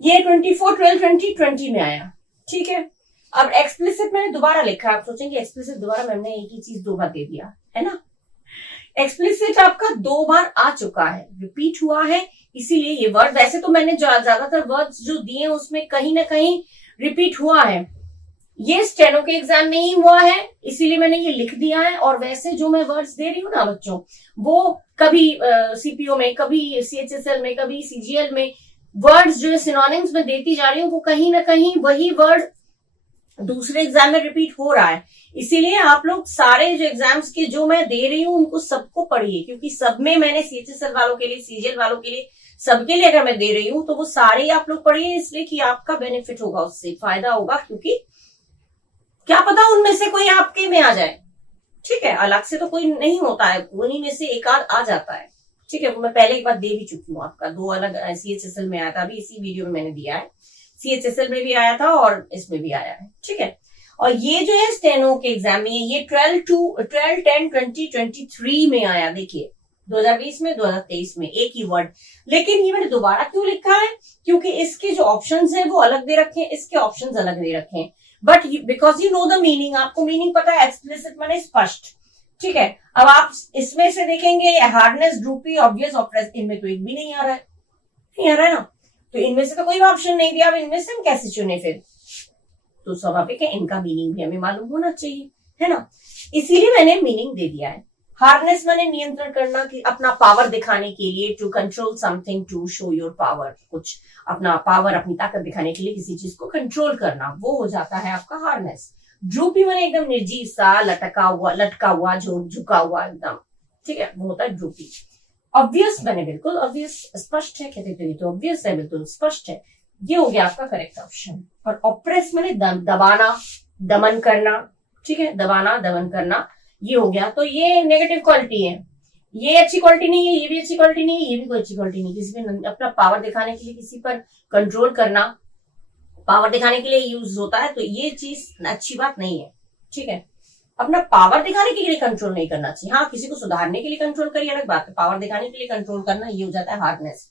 ये 24/12/2020 में आया। ठीक है, अब एक्सप्लिसिट मैंने दोबारा लिखा, आप सोचेंगे एक्सप्लिसिट दोबारा मैम ने एक ही चीज दो बार दे दिया है ना। एक्सप्लिसिट आपका दो बार आ चुका है, रिपीट हुआ है, इसीलिए ये वर्ड, वैसे तो मैंने ज्यादातर वर्ड्स जो दिए उसमें कहीं ना कहीं रिपीट हुआ है, ये स्टेनो के एग्जाम में ही हुआ है, इसीलिए मैंने ये लिख दिया है। और वैसे जो मैं वर्ड्स दे रही हूँ ना बच्चों, वो कभी सीपीओ में, कभी सीएचएसएल में, कभी सीजीएल में वर्ड्स जो है सिनोनिम्स में देती जा रही हूँ, वो कहीं ना कहीं वही वर्ड दूसरे एग्जाम में रिपीट हो रहा है। इसीलिए आप लोग सारे जो एग्जाम्स के जो मैं दे रही हूँ उनको सबको पढ़िए, क्योंकि सब में मैंने सीएचएसएल वालों के लिए, सीजीएल वालों के लिए, सबके लिए अगर मैं दे रही हूँ तो वो सारे आप लोग पढ़िए, इसलिए कि आपका बेनिफिट होगा, उससे फायदा होगा, क्योंकि क्या पता उनमें से कोई आपके में आ जाए। ठीक है, अलग से तो कोई नहीं होता है, उन्हीं में से एक आध आ जाता है। ठीक है, वो मैं पहले एक बार दे भी चुकी हूँ, आपका दो अलग सीएचएसएल में आया था, अभी इसी वीडियो में मैंने दिया है, सीएचएसएल में भी आया था और इसमें भी आया है। ठीक है, और ये जो है स्टेनो के एग्जाम में ये 12/10/2023 में आया, देखिए 2020 में 2023 में एक ही वर्ड, लेकिन ये मैंने दोबारा क्यों लिखा है, क्योंकि इसके जो ऑप्शंस हैं वो अलग दे रखे हैं, इसके ऑप्शंस अलग दे रखे हैं, but because you know the meaning, आपको मीनिंग पता है, एक्सप्लिसिट माने स्पष्ट। ठीक है, अब आप इसमें से देखेंगे हार्डनेस, ड्रूपी, ऑब्वियस, ऑप्रेस, इनमें तो एक भी नहीं आ रहा है, नहीं आ रहा है ना, तो इनमें से तो कोई ऑप्शन नहीं दिया, अब इनमें से हम कैसे चुने फिर, तो स्वाभाविक है इनका मीनिंग भी हमें मालूम होना चाहिए, है ना, इसीलिए मैंने मीनिंग दे दिया है। हार्नेस माने नियंत्रण करना, कि अपना पावर दिखाने के लिए, to control something, to show your power, कुछ अपना पावर, अपनी ताकत दिखाने के लिए किसी चीज को कंट्रोल करना, वो हो जाता है आपका हार्नेस। ड्रूपी माने एकदम निर्जीव सा, लटका हुआ, झुका हुआ एकदम, ठीक है, वो होता है ड्रूपी। ऑब्वियस माने बिल्कुल ऑब्वियस, स्पष्ट है, कहते थे तो ऑब्वियस है, बिल्कुल स्पष्ट है, ये हो गया आपका करेक्ट ऑप्शन। और ऑप्रेस माने दबाना, दमन करना, ठीक है, दबाना, दमन करना, ये हो गया। तो ये नेगेटिव क्वालिटी है, ये अच्छी क्वालिटी नहीं है, ये भी अच्छी क्वालिटी नहीं है, ये भी कोई अच्छी क्वालिटी नहीं। किसी पे अपना पावर दिखाने के लिए, किसी पर कंट्रोल करना, पावर दिखाने के लिए यूज होता है, तो ये चीज अच्छी बात नहीं है, ठीक है। अपना पावर दिखाने के लिए कंट्रोल नहीं करना चाहिए। हाँ, किसी को सुधारने के लिए कंट्रोल करिए, अलग बात है। पावर दिखाने के लिए कंट्रोल करना, ये हो जाता है हार्डनेस,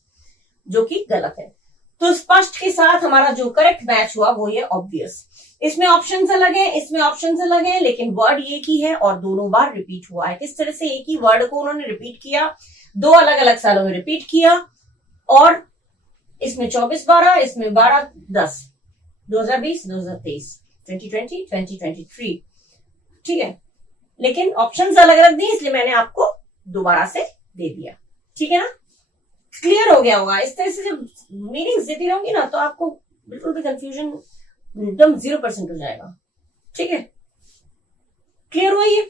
जो कि गलत है। तो स्पष्ट के साथ हमारा जो करेक्ट मैच हुआ वो ये ऑब्वियस। इसमें ऑप्शंस अलग है, इसमें ऑप्शंस अलग है, लेकिन वर्ड एक ही है और दोनों बार रिपीट हुआ है। किस तरह से? एक ही वर्ड को उन्होंने रिपीट किया, दो अलग अलग सालों में रिपीट किया, और इसमें 24-12, इसमें 12-10, 2020, 2023, 2020, 2023, ठीक है। लेकिन ऑप्शंस अलग अलग दिए, इसलिए मैंने आपको दोबारा से दे दिया, ठीक है ना। क्लियर हो गया होगा। इस तरह से जब मीनिंग्स देती रहूंगी ना, तो आपको बिल्कुल भी कंफ्यूजन एकदम 0% हो जाएगा, ठीक है। क्लियर हुआ ये?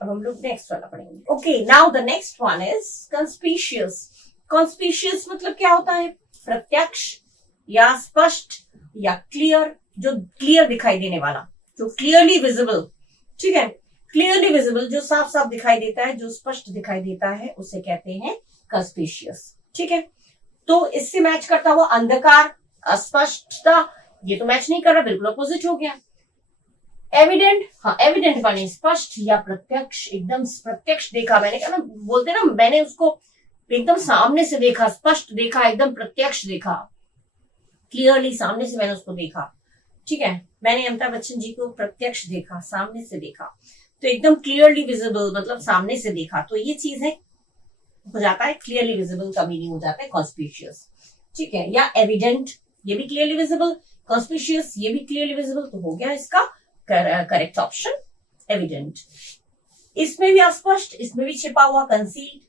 अब हम लोग नेक्स्ट वाला पढ़ेंगे। Okay, now the next one is conspicuous. Conspicuous मतलब क्या होता है? प्रत्यक्ष या स्पष्ट या क्लियर, जो क्लियर दिखाई देने वाला, जो क्लियरली विजिबल, ठीक है। क्लियरली विजिबल, जो साफ साफ दिखाई देता है, जो स्पष्ट दिखाई देता है, उसे कहते हैं कंस्पिशियस, ठीक है। तो इससे मैच करता हुआ अंधकार, अस्पष्टता, ये तो मैच नहीं कर रहा, बिल्कुल अपोजिट हो गया। एविडेंट, हाँ, एविडेंट बने स्पष्ट या प्रत्यक्ष, एकदम प्रत्यक्ष देखा, मैंने कहा ना, बोलते ना, मैंने उसको एकदम सामने से देखा, स्पष्ट देखा, एकदम प्रत्यक्ष देखा, क्लियरली सामने से मैंने उसको देखा, ठीक है। मैंने अमिताभ बच्चन जी को प्रत्यक्ष देखा, सामने से देखा, तो एकदम क्लियरली विजिबल, मतलब सामने से देखा, तो ये चीज है, हो जाता है क्लियरली विजिबल का मीनिंग हो जाता है कॉन्स्पिशियस, ठीक है। या एविडेंट, ये भी क्लियरली विजिबल, कॉन्स्पिशियस ये भी क्लियरली विजिबल, तो हो गया इसका करेक्ट ऑप्शन एविडेंट। इसमें भी अस्पष्ट, इसमें भी छिपा हुआ, कंसील्ड,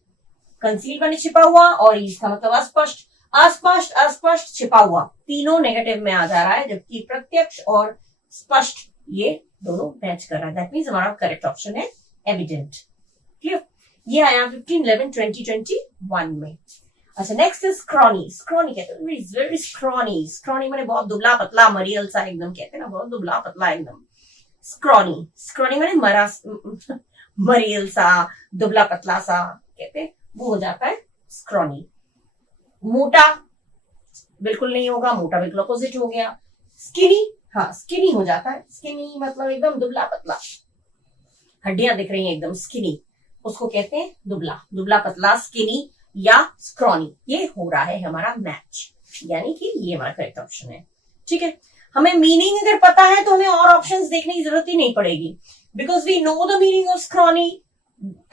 कंसील बने छिपा हुआ, और इसका मतलब अस्पष्ट, अस्पष्ट, अस्पष्ट, छिपा हुआ, तीनों नेगेटिव में आ जा रहा है, जबकि प्रत्यक्ष और स्पष्ट ये दोनों मैच कर रहा है। दैट मीन्स हमारा करेक्ट ऑप्शन है एविडेंट। क्लियर? ये आया 15/11/2021 में। अच्छा, नेक्स्ट इज स्क्रॉनी। स्क्रॉनी कहते हैं वेरी स्क्रॉनी। स्क्रॉनी माने बहुत दुबला पतला, मरियल सा एकदम, कहते हैं ना, बहुत दुबला पतला एकदम। स्क्रॉनी, स्क्रॉनी माने मरा, मरियल सा, दुबला पतला सा, कहते हैं, वो हो जाता है स्क्रॉनी। मोटा बिल्कुल नहीं होगा, मोटा बिल्कुल अपोजिट हो गया। स्किनी, हाँ, स्किनी हो जाता है, स्किनी मतलब एकदम दुबला पतला, हड्डियां दिख रही हैं एकदम, स्किनी, उसको कहते हैं दुबला, दुबला पतला, स्किनी या स्क्रॉनी। ये हो रहा है हमारा मैच, यानी कि ये हमारा करेक्ट ऑप्शन है, ठीक है। हमें मीनिंग अगर पता है तो हमें और ऑप्शंस देखने की जरूरत ही नहीं पड़ेगी, because we know the meaning of scrawny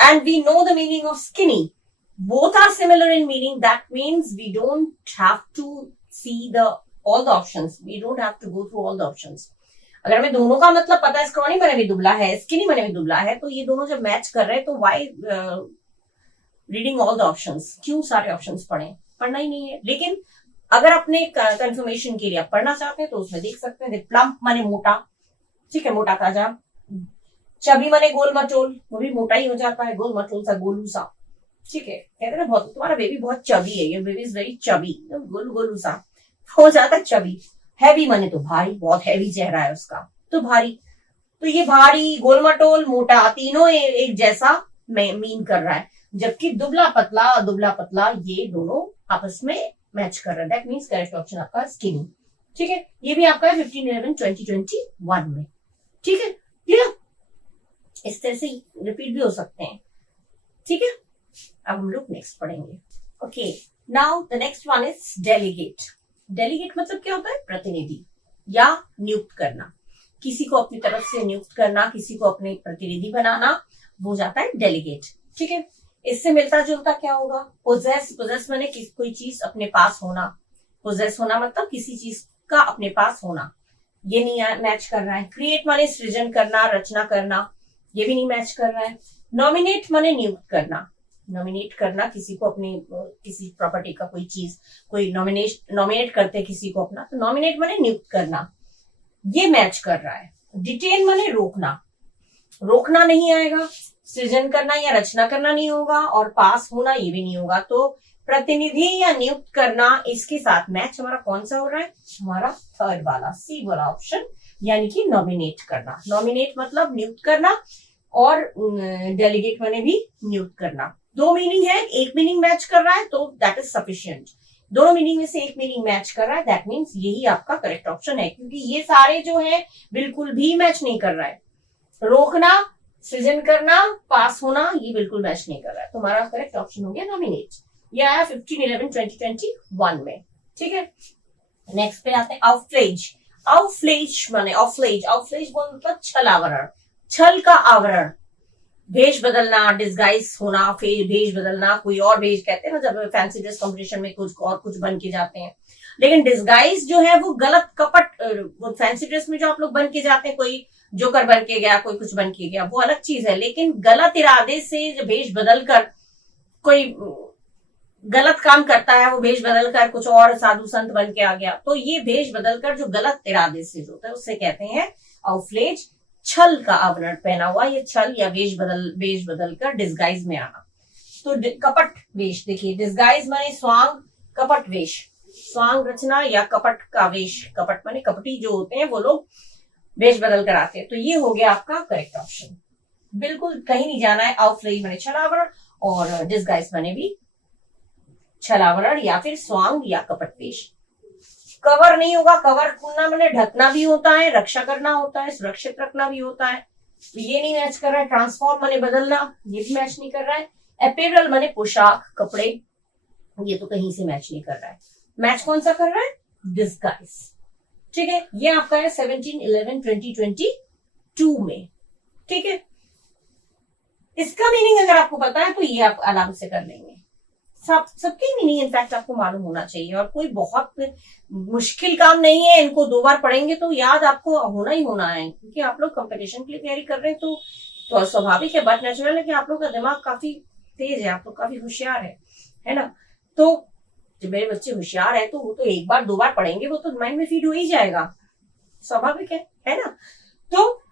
and we know the meaning of skinny. Both are similar in meaning. That means we don't have to see all the options. We don't have to go through all the options. अगर हमें दोनों का मतलब पता है, scrawny मैंने भी दुबला है, स्किनी मैंने भी दुबला है, तो ये दोनों जब मैच कर रहे हैं, तो Y reading all the options? क्यों सारे ऑप्शंस पढ़े? पढ़ना ही नहीं है। लेकिन अगर अपने कंफर्मेशन के लिए आप पढ़ना चाहते हैं तो उसमें देख सकते हैं। प्लम्प माने मोटा, ठीक है, मोटा ताजा। चबी माने गोल मटोल, वो भी मोटा ही हो जाता है, गोल मटोल सा, गोलू सा, ठीक है। कहते हैं ना, बहुत, तुम्हारा बेबी बहुत चबी है, ये baby is very chubby, Golu Golu सा हो जाता है चबी। हैवी माने तो भारी, बहुत हैवी चेहरा है उसका, तो भारी। तो ये भारी, गोल मटोल, मोटा, तीनों एक जैसा मीन कर रहा है, जबकि दुबला पतला ये दोनों आपस में मैच कर रहा है। दैट मीन्स करेक्ट ऑप्शन आपका स्किनी, ठीक है। ये भी आपका है 15/11/2021 में, ठीक है। क्लियर? इस तरह से रिपीट भी हो सकते हैं, ठीक है। अब हम लोग नेक्स्ट पढ़ेंगे। Okay, now the next one is delegate. Delegate मतलब क्या होता है? प्रतिनिधि या नियुक्त करना, किसी को अपनी तरफ से नियुक्त करना, किसी को अपने प्रतिनिधि बनाना, वो जाता है डेलीगेट, ठीक है। इससे मिलता जुलता क्या होगा? पोजेस, पोजेस माने कोई चीज अपने पास होना, पोजेस होना मतलब किसी चीज का अपने पास होना, ये नहीं मैच कर रहा है। क्रिएट माने सृजन करना, रचना करना, ये भी नहीं मैच कर रहा है। नॉमिनेट माने नियुक्त करना, नॉमिनेट करना किसी को, अपनी किसी प्रॉपर्टी का कोई चीज, कोई नॉमिनेट करते हैं किसी को अपना, तो नॉमिनेट माने नियुक्त करना, ये मैच कर रहा है। डिटेन माने रोकना, रोकना नहीं आएगा, सृजन करना या रचना करना नहीं होगा, और पास होना ये भी नहीं होगा। तो प्रतिनिधि या नियुक्त करना, इसके साथ मैच हमारा कौन सा हो रहा है, हमारा थर्ड वाला, सी वाला ऑप्शन, यानी कि नॉमिनेट करना। नॉमिनेट मतलब नियुक्त करना, और डेलीगेट माने भी नियुक्त करना। दो मीनिंग है, एक मीनिंग मैच कर रहा है तो दैट इज सफिशियंट। दोनों मीनिंग में से एक मीनिंग मैच कर रहा है, दैट मीन्स यही आपका करेक्ट ऑप्शन है, क्योंकि ये सारे जो है बिल्कुल भी मैच नहीं कर रहा है। रोकना, सृजन करना, पास होना, ये बिल्कुल मैच नहीं कर रहा है। तो हमारा करेक्ट ऑप्शन हो गया नॉमिनेट। ये आया 15/11/2021 में, ठीक है। नेक्स्ट पे आते हैं आउटफ्लेज। आउटफ्लेज माने ऑफलेज, आउटफ्लेज मतलब छल आवरण, छल का आवरण, भेष बदलना, डिस्गाइज होना, फिर भेष बदलना, कोई और भेष कहते हैं ना, जब फैंसी ड्रेस कॉम्पिटिशन में कुछ और कुछ बन के जाते हैं। लेकिन डिस्गाइज जो है वो गलत, कपट, वो फैंसी ड्रेस में जो आप लोग बन के जाते हैं, कोई जोकर बन के गया, कोई कुछ बन के गया, वो अलग चीज है। लेकिन गलत इरादे से जो भेष बदलकर कोई गलत काम करता है, वो भेष बदलकर कुछ और साधु संत बन के आ गया, तो ये भेष बदलकर जो गलत इरादे से जो होता है उससे कहते हैं आउटफ्लेज। छल का आवरण पहना हुआ, ये छल या वेश बदल कर डिस्गाइज में आना। तो कपट वेश, देखिए डिस्गाइज माने स्वांग, कपट वेश, स्वांग रचना या कपट का वेश, कपट माने कपटी जो होते हैं वो लोग वेश बदल कर आते हैं। तो ये हो गया आपका करेक्ट ऑप्शन, बिल्कुल कहीं नहीं जाना है। आउटफ्लेज माने छल आवरण, और डिस्गाइज माने भी छल आवरण या फिर स्वांग या कपट वेश। कवर नहीं होगा, कवर करना मैंने ढकना भी होता है, रक्षा करना होता है, सुरक्षित रखना भी होता है, तो ये नहीं मैच कर रहा है। ट्रांसफॉर्म माने बदलना, ये भी मैच नहीं कर रहा है। अपैरल माने पोशाक, कपड़े, ये तो कहीं से मैच नहीं कर रहा है। मैच कौन सा कर रहा है, डिस्गाइज, ठीक है। ये आपका है 17/11/2022 में, ठीक है। इसका मीनिंग अगर आपको पता है तो ये आप आराम से कर लेंगे। सबके मीनिंग इनफैक्ट आपको मालूम होना चाहिए, और कोई बहुत मुश्किल काम नहीं है। इनको 2 बार पढ़ेंगे तो याद आपको होना ही होना है, क्योंकि आप लोग कंपटीशन के लिए तैयारी कर रहे हैं। तो स्वाभाविक है, बट नेचुरल है कि आप लोग का दिमाग काफी तेज है, आप लोग काफी होशियार है ना। तो जब मेरे बच्चे होशियार है तो वो तो 1 बार 2 बार पढ़ेंगे, वो तो माइंड में फीड हो ही जाएगा, स्वाभाविक है ना। तो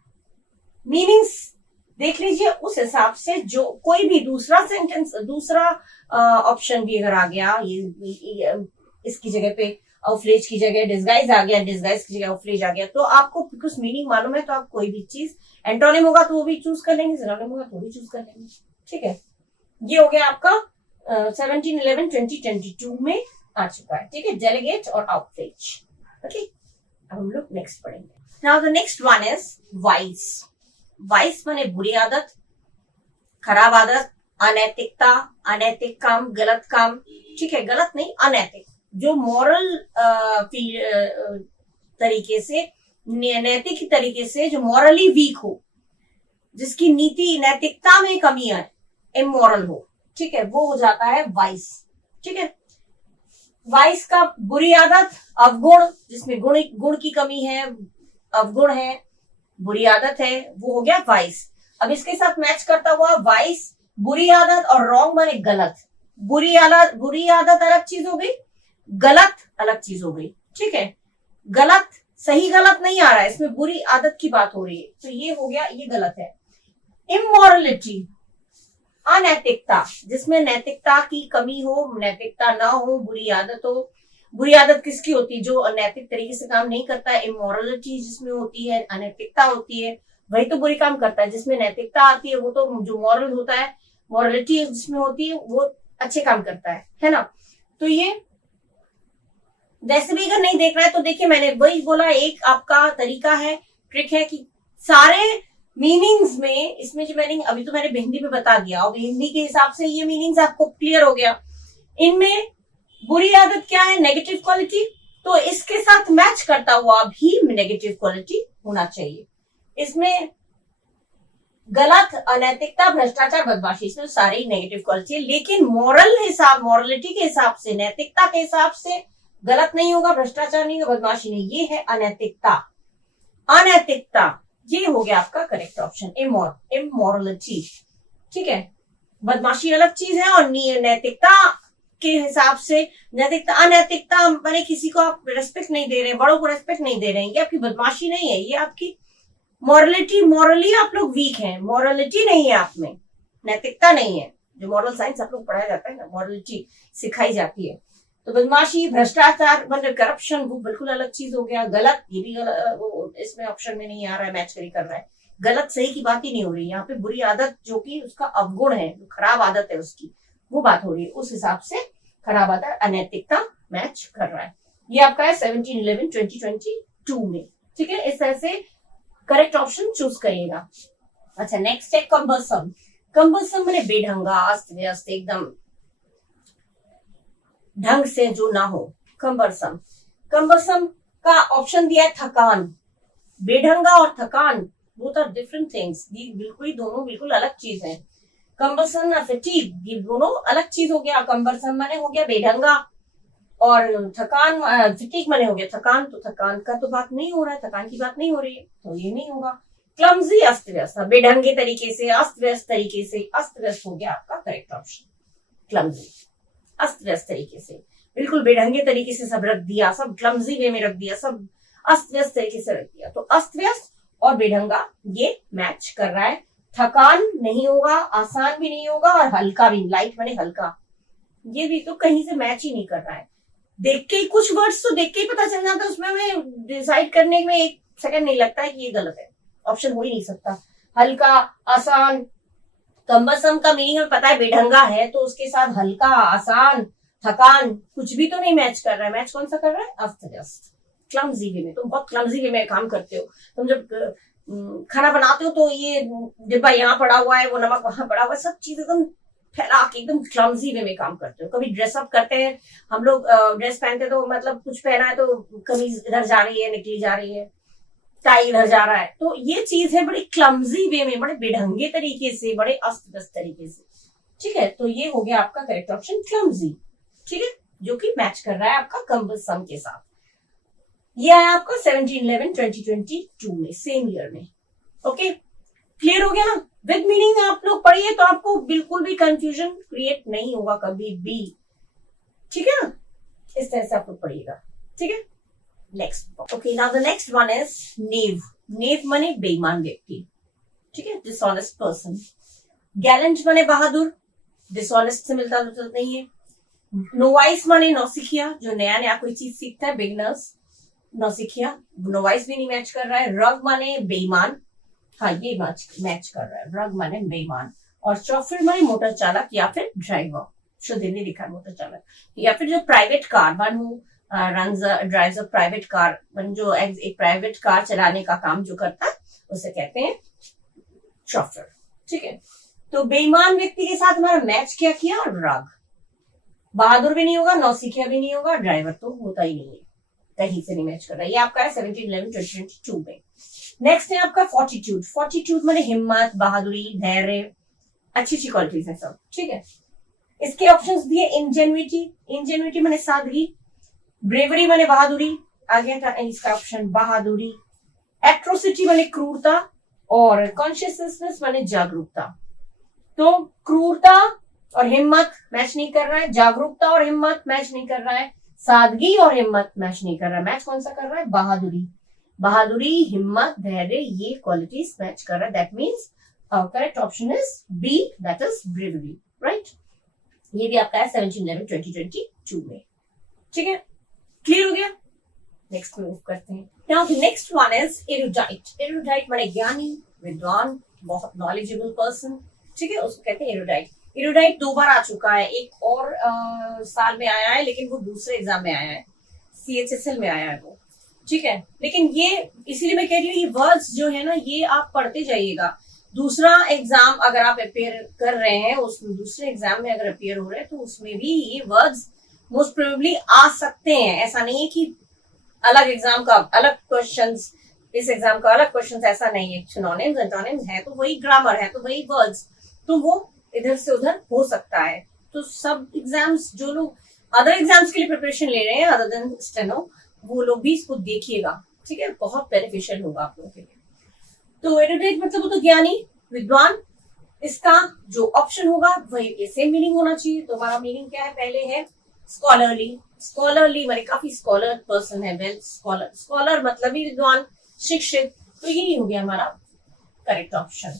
मीनिंग्स देख लीजिए, उस हिसाब से जो कोई भी दूसरा सेंटेंस, दूसरा ऑप्शन भी अगर आ गया, ये इसकी जगह पे आउटफ्लेज की जगह डिस्गाइज आ गया, डिस्गाइज की जगह आउटफ्लेज आ गया, तो आपको कुछ मीनिंग मालूम है तो आप कोई भी चीज, एंटोनिम होगा तो वो भी चूज कर लेंगे, सिनोनिम होगा तो भी चूज कर लेंगे, ठीक है। ये हो गया आपका 17/11/2022 में आ चुका है, ठीक है, डेलीगेट और आउटफ्लेज। ओके, अब हम लोग नेक्स्ट पढ़ेंगे। Now the next one is vice. Vice माने बुरी आदत, खराब आदत, अनैतिकता, अनैतिक काम, गलत काम, ठीक है, गलत नहीं अनैतिक, जो मॉरल तरीके से, नैतिक तरीके से, जो मॉरली वीक हो, जिसकी नीति नैतिकता में कमी है, इमोरल हो, ठीक है, वो हो जाता है वाइस, ठीक है। वाइस का बुरी आदत, अवगुण, जिसमें गुण की कमी है, अवगुण है, बुरी आदत है, वो हो गया वाइस। अब इसके साथ मैच करता हुआ वाइस, बुरी आदत और रॉन्ग माने गलत। बुरी आदत अलग चीज हो गई, गलत अलग चीज हो गई, ठीक है। गलत, सही गलत नहीं आ रहा है इसमें, बुरी आदत की बात हो रही है, तो ये हो गया, ये गलत है। इमोरलिटी, अनैतिकता, जिसमें नैतिकता की कमी हो, नैतिकता ना हो, बुरी आदत हो। बुरी आदत किसकी होती है, जो अनैतिक तरीके से काम नहीं करता है। इमोरलिटी जिसमें होती है, अनैतिकता होती है, वही तो बुरी काम करता है। जिसमें नैतिकता आती है वो तो जो मॉरल होता है, मॉरलिटी जिसमें होती है वो अच्छे काम करता है ना। तो ये वैसे भी अगर नहीं देख रहा है तो देखिए, मैंने वही बोला, एक आपका तरीका है, ट्रिक है कि सारे मीनिंग्स में, इसमें जो मीनिंग अभी तो मैंने हिंदी में बता दिया, और हिंदी के हिसाब से ये मीनिंग्स आपको क्लियर हो गया। इनमें बुरी आदत क्या है, नेगेटिव क्वालिटी, तो इसके साथ मैच करता हुआ भी नेगेटिव क्वालिटी होना चाहिए। इसमें गलत, अनैतिकता, भ्रष्टाचार, बदमाशी, इसमें सारे ही नेगेटिव क्वालिटी है। लेकिन मॉरलिटी के हिसाब से, नैतिकता के हिसाब से गलत नहीं होगा, भ्रष्टाचार नहीं होगा, बदमाशी नहीं, ये है अनैतिकता। अनैतिकता, ये हो गया आपका करेक्ट ऑप्शन, इमोरलिटी। ठीक है, बदमाशी अलग चीज है और नैतिकता के हिसाब से, नैतिकता अनैतिकता माने किसी को आप रेस्पेक्ट नहीं दे रहे हैं, बड़ों को रेस्पेक्ट नहीं दे रहे हैं, ये आपकी बदमाशी नहीं है, ये आपकी मॉरलिटी, मॉरली आप लोग वीक हैं, मॉरलिटी नहीं है आप में, नैतिकता नहीं है। जो मॉरल साइंस आप लोग पढ़ाया जाता है ना, मॉरलिटी सिखाई जाती है। तो बदमाशी, भ्रष्टाचार, मतलब करप्शन, वो बिल्कुल अलग चीज हो गया। गलत, ये भी गलत, इसमें ऑप्शन में नहीं आ रहा है, मैच नहीं कर रहा है। गलत सही की बात ही नहीं हो रही यहाँ पे, बुरी आदत जो कि उसका अवगुण है, जो खराब आदत है उसकी, वो बात हो रही है। उस हिसाब से खराब आदत, अनैतिकता मैच कर रहा है। ये आपका है 17/11/2022 में, ठीक है। इस तरह से करेक्ट ऑप्शन चूज करिएगा। अच्छा, नेक्स्ट है कम्बरसम। कम्बरसम मैंने बेढंगा, अस्त व्यस्त, एकदम ढंग से जो ना हो, कम्बरसम। कम्बरसम का ऑप्शन दिया है थकान। बेढंगा और थकान बोथ आर डिफरेंट थिंग्स, ये बिल्कुल दोनों बिल्कुल अलग चीज है। कम्बरसम और फटीग, ये दोनों अलग चीज हो गया। कम्बरसम माने हो गया बेढंगा और थकान, फटीग माने हो गया थकान। तो थकान का तो बात नहीं हो रहा है, थकान की बात नहीं हो रही है, तो ये नहीं होगा। क्लमजी, अस्त व्यस्त, बेढंगे तरीके से, अस्त व्यस्त तरीके से, अस्त व्यस्त हो गया आपका करेक्ट ऑप्शन। क्लमजी, अस्त व्यस्त तरीके से, बिल्कुल बेढंगे तरीके से सब रख दिया, सब क्लमजी वे में रख दिया, सब अस्त व्यस्त तरीके से रख दिया। तो अस्त व्यस्त और बेढंगा ये मैच कर रहा है। थकान नहीं होगा, आसान भी नहीं होगा, और हल्का भी, लाइट माने हल्का, ये भी तो कहीं से मैच ही नहीं कर रहा है। देख के ही कुछ वर्ड्स तो देख के ही पता चल जाता है, उसमें हमें डिसाइड करने में एक सेकंड नहीं लगता है कि ये गलत है, ऑप्शन हो ही नहीं सकता। हल्का, आसान, कम्बरसम का मीनिंग हमें पता है बेढंगा है, तो उसके साथ हल्का, आसान, थकान कुछ भी तो नहीं मैच कर रहा है। मैच कौन सा कर रहा है? अस्त व्यस्त, क्लमजी वे में। तुम बहुत क्लमजी वे में काम करते हो। तुम जब खाना बनाते हो तो ये डिब्बा यहाँ पड़ा हुआ है, वो नमक वहां पड़ा हुआ है, सब चीज एकदम फैला के एकदम क्लमजी वे में काम करते हो। कभी ड्रेसअप करते हैं हम लोग, ड्रेस पहनते तो मतलब कुछ पहना है तो कमीज इधर जा रही है, निकली जा रही है, टाई इधर जा रहा है, तो ये चीज है बड़ी क्लमजी वे में, बड़े बेढंगे तरीके से, बड़े अस्त व्यस्त तरीके से, ठीक है। तो ये हो गया आपका करेक्ट ऑप्शन, क्लमजी, ठीक है, जो कि मैच कर रहा है आपका कम्बरसम के साथ। ये आया आपका 17/11/2022 में, सेम ईयर में। ओके, क्लियर हो गया ना? विद मीनिंग आप लोग पढ़िए तो आपको बिल्कुल भी कंफ्यूजन क्रिएट नहीं होगा कभी भी, ठीक है ना? इस तरह से आप लोग पढ़िएगा, ठीक है। Next, okay, now the next one is knave. Knave माने बेईमान व्यक्ति, ठीक है, डिसऑनेस्ट पर्सन। गैलेंट माने बहादुर, डिसऑनेस्ट से मिलता जुलता नहीं है। नोवाइस माने नौसिखिया, जो नया नया कोई चीज सीखता है, बिगनर्स, नौसिखिया। नोवाइस भी नहीं मैच कर रहा है। रग माने बेईमान, हाँ ये मैच कर रहा है, रग माने बेईमान। और चौफिर माने मोटर चालक या फिर ड्राइवर, शुद्ध हिंदी लिखा है मोटर चालक, या फिर जो private car one who drives a private car, जो एक प्राइवेट कार चलाने का काम जो करता है उसे कहते हैं चौफिर, ठीक है। तो बेईमान व्यक्ति के साथ हमारा मैच क्या किया? रग। बहादुर भी नहीं होगा, नौसिखिया भी नहीं होगा, ड्राइवर तो होता ही नहीं है, कहीं से नहीं मैच कर रहा है। ये आपका है 17/11/2022 में। नेक्स्ट है आपका फोर्टिट्यूड। फोर्टिट्यूड माने हिम्मत, बहादुरी, धैर्य, अच्छी अच्छी क्वालिटीज है सब, ठीक है। इसके ऑप्शंस दिए, इंजेन्युइटी, इंजेन्युइटी माने सादगी, ब्रेवरी माने बहादुरी, आ गया था इसका ऑप्शन बहादुरी। एट्रोसिटी माने क्रूरता, और कॉन्शियसनेस माने जागरूकता। तो क्रूरता और हिम्मत मैच नहीं कर रहा है, जागरूकता और हिम्मत मैच नहीं कर रहा है, सादगी और हिम्मत मैच नहीं कर रहा है। मैच कौन सा कर रहा है? बहादुरी। बहादुरी, हिम्मत, धैर्य, ये क्वालिटीज मैच कर रहा है। That means correct option is B, that is bravery, right. ये भी आपका है 17/11/2022 में, ठीक है। क्लियर हो गया? नेक्स्ट मूव करते हैं। Now the next one is erudite. Erudite माने ज्ञानी, विद्वान, बहुत नॉलेजेबल पर्सन, ठीक है, उसको कहते हैं एरुडाइट। एरुडाइट 2 बार आ चुका है, एक और साल में आया है, लेकिन वो दूसरे एग्जाम में आया है, CHSL में आया है वो, ठीक है। लेकिन ये इसीलिए मैं कह रही हूँ, ये वर्ड्स जो है ना, ये आप पढ़ते जाइएगा। दूसरा एग्जाम अगर आप अपेयर कर रहे हैं, उस दूसरे एग्जाम में अगर अपेयर हो रहे हैं, तो उसमें भी ये वर्ड्स मोस्ट प्रोबेबली आ सकते हैं। ऐसा नहीं है कि अलग एग्जाम का अलग क्वेश्चंस, इस एग्जाम का अलग क्वेश्चंस, ऐसा नहीं है। सिनोनिम्स, एंटोनिम्स है तो वही, ग्रामर है तो वही वर्ड्स, तो वो इधर से उधर हो सकता है। तो सब एग्जाम्स, जो लोग अदर एग्जाम्स के लिए प्रिपरेशन ले रहे हैं अदर देन स्टेनो, वो लोग भी इसको देखिएगा, ठीक है, बहुत बेनिफिशियल होगा आप लोगों के लिए। तो एरुडाइट मतलब वो तो ज्ञानी, विद्वान, इसका जो ऑप्शन होगा वही सेम मीनिंग होना चाहिए। तो हमारा मीनिंग क्या है, पहले है स्कॉलरली। स्कॉलरली माने काफी स्कॉलर पर्सन है, वेल स्कॉलर, स्कॉलर मतलब ही विद्वान, शिक्षित, तो यही हो गया हमारा करेक्ट ऑप्शन।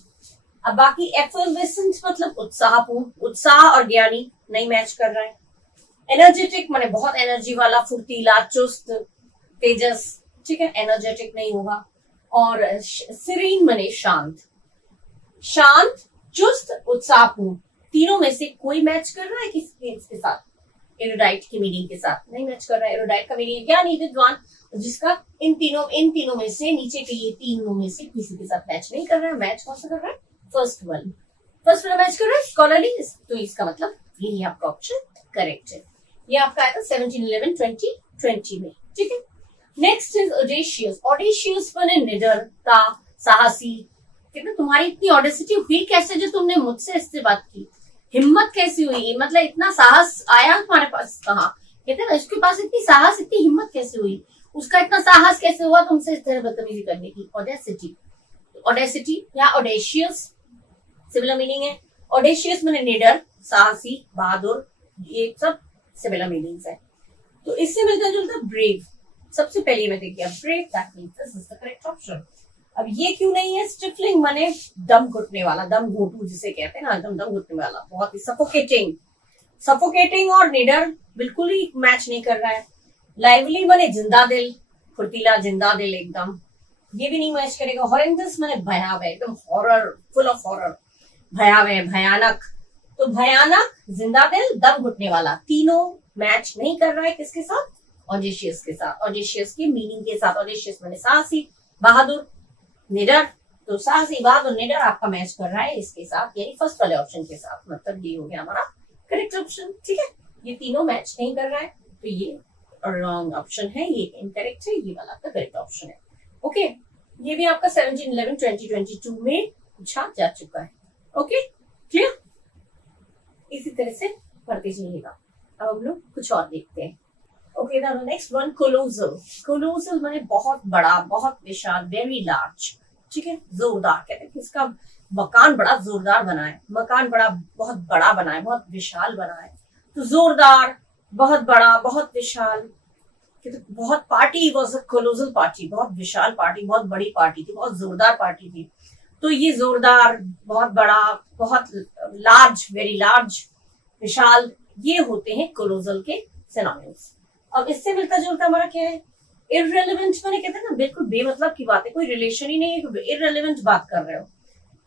अब बाकी एफर्वेसेंट मतलब उत्साहपूर्ण, उत्साह और ज्ञानी नहीं मैच कर रहा है। एनर्जेटिक माने बहुत एनर्जी वाला, फुर्तीला, चुस्त, तेजस, ठीक है, एनर्जेटिक नहीं होगा। और सीरीन माने शांत, शांत, चुस्त, उत्साहपूर्ण, तीनों में से कोई मैच कर रहा है किसके साथ, एरोडाइट की मीनिंग के साथ नहीं मैच कर रहा है। एरोडाइट का मीनिंग क्या, नहीं विद्वान, जिसका इन तीनों में से नीचे के ये तीनों में से किसी के साथ मैच नहीं कर रहा है। मैच कौन सा कर रहा है, फर्स्ट वाला मैच कर रहा है, स्कॉलरली, तो इसका मतलब यही आपका ऑप्शन करेक्ट है। ये आपका आएगा 17, 11, 20, 20 में, ठीक है। Next is audacious. ऑडेशियस माने निडरता, साहसी। कहते तुम्हारी इतनी ऑडेसिटी हुई कैसे जो तुमने मुझसे इससे बात की, हिम्मत कैसी हुई, मतलब इतना साहस आया तुम्हारे पास कहाँ। कहते हैं उसके पास इतनी साहस, इतनी हिम्मत कैसे हुई, उसका इतना साहस कैसे हुआ तुमसे इस तरह बदतमीजी करने की, ऑडेसिटी। ऑडेसिटी या ऑडेशियस सिमिलर मीनिंग है। ऑडेशियस माने निडर, साहसी, बहादुर, ये सब सिमिलर मीनिंग्स है। तो इससे मिलता जुलता ब्रेव, सबसे पहले मैं देखिए brave, that means this is the correct option. अब ये क्यों नहीं है, स्टिफलिंग माने दम घुटने वाला, दम घोटू जिसे कहते हैं ना, एकदम दम घुटने वाला, बहुत ही सफोकेटिंग, सफोकेटिंग और निडर बिल्कुल ही मैच नहीं कर रहा है। लाइवली माने जिंदा दिल, फुर्तीला, जिंदा दिल एकदम, ये भी नहीं मैच करेगा। हॉरेंडस माने भयावह, एकदम हॉरर, फुल ऑफ हॉरर, भयावह, भयानक, तो भयानक, जिंदा दिल, दम घुटने वाला, तीनों मैच नहीं कर रहा है किसके साथ, ऑडेशियस के साथ, ऑडेशियस के मीनिंग के साथ। ऑडेशियस माने साहसी, बहादुर, निडर, तो साहसी, बहादुर, निडर आपका मैच कर रहा है इसके साथ, यानी फर्स्ट वाले ऑप्शन के साथ, मतलब ये हो गया हमारा करेक्ट ऑप्शन, ठीक है। ये तीनों मैच नहीं कर रहा है, तो ये रॉन्ग ऑप्शन है, ये इनकरेक्ट है, ये वाला आपका करेक्ट ऑप्शन है। ओके, ये भी आपका 17, 11, 20, 22 में पूछा जा चुका है। ओके, क्लियर, इसी तरह से पढ़ते जाइएगा। अब हम लोग कुछ और देखते हैं। Okay, now next one, colossal. Colossal माने बहुत बड़ा, बहुत विशाल, वेरी लार्ज, ठीक है, जोरदार। कहते हैं कि इसका मकान बड़ा जोरदार बना है, मकान बड़ा, बहुत बड़ा बना है, बहुत विशाल बना है, तो जोरदार, बहुत बड़ा, बहुत विशाल। बहुत party was a colossal party, बहुत विशाल पार्टी, बहुत बड़ी पार्टी थी, बहुत जोरदार पार्टी थी। तो ये जोरदार, बहुत बड़ा, बहुत लार्ज, वेरी लार्ज, विशाल, ये होते हैं कोलोसल के सिनोनिम्स। अब इससे मिलता जुलता हमारा क्या है, इररेलेवेंट माने कहते हैं ना बिल्कुल बेमतलब की बात है, कोई रिलेशन ही नहीं है, इररेलेवेंट बात कर रहे हो,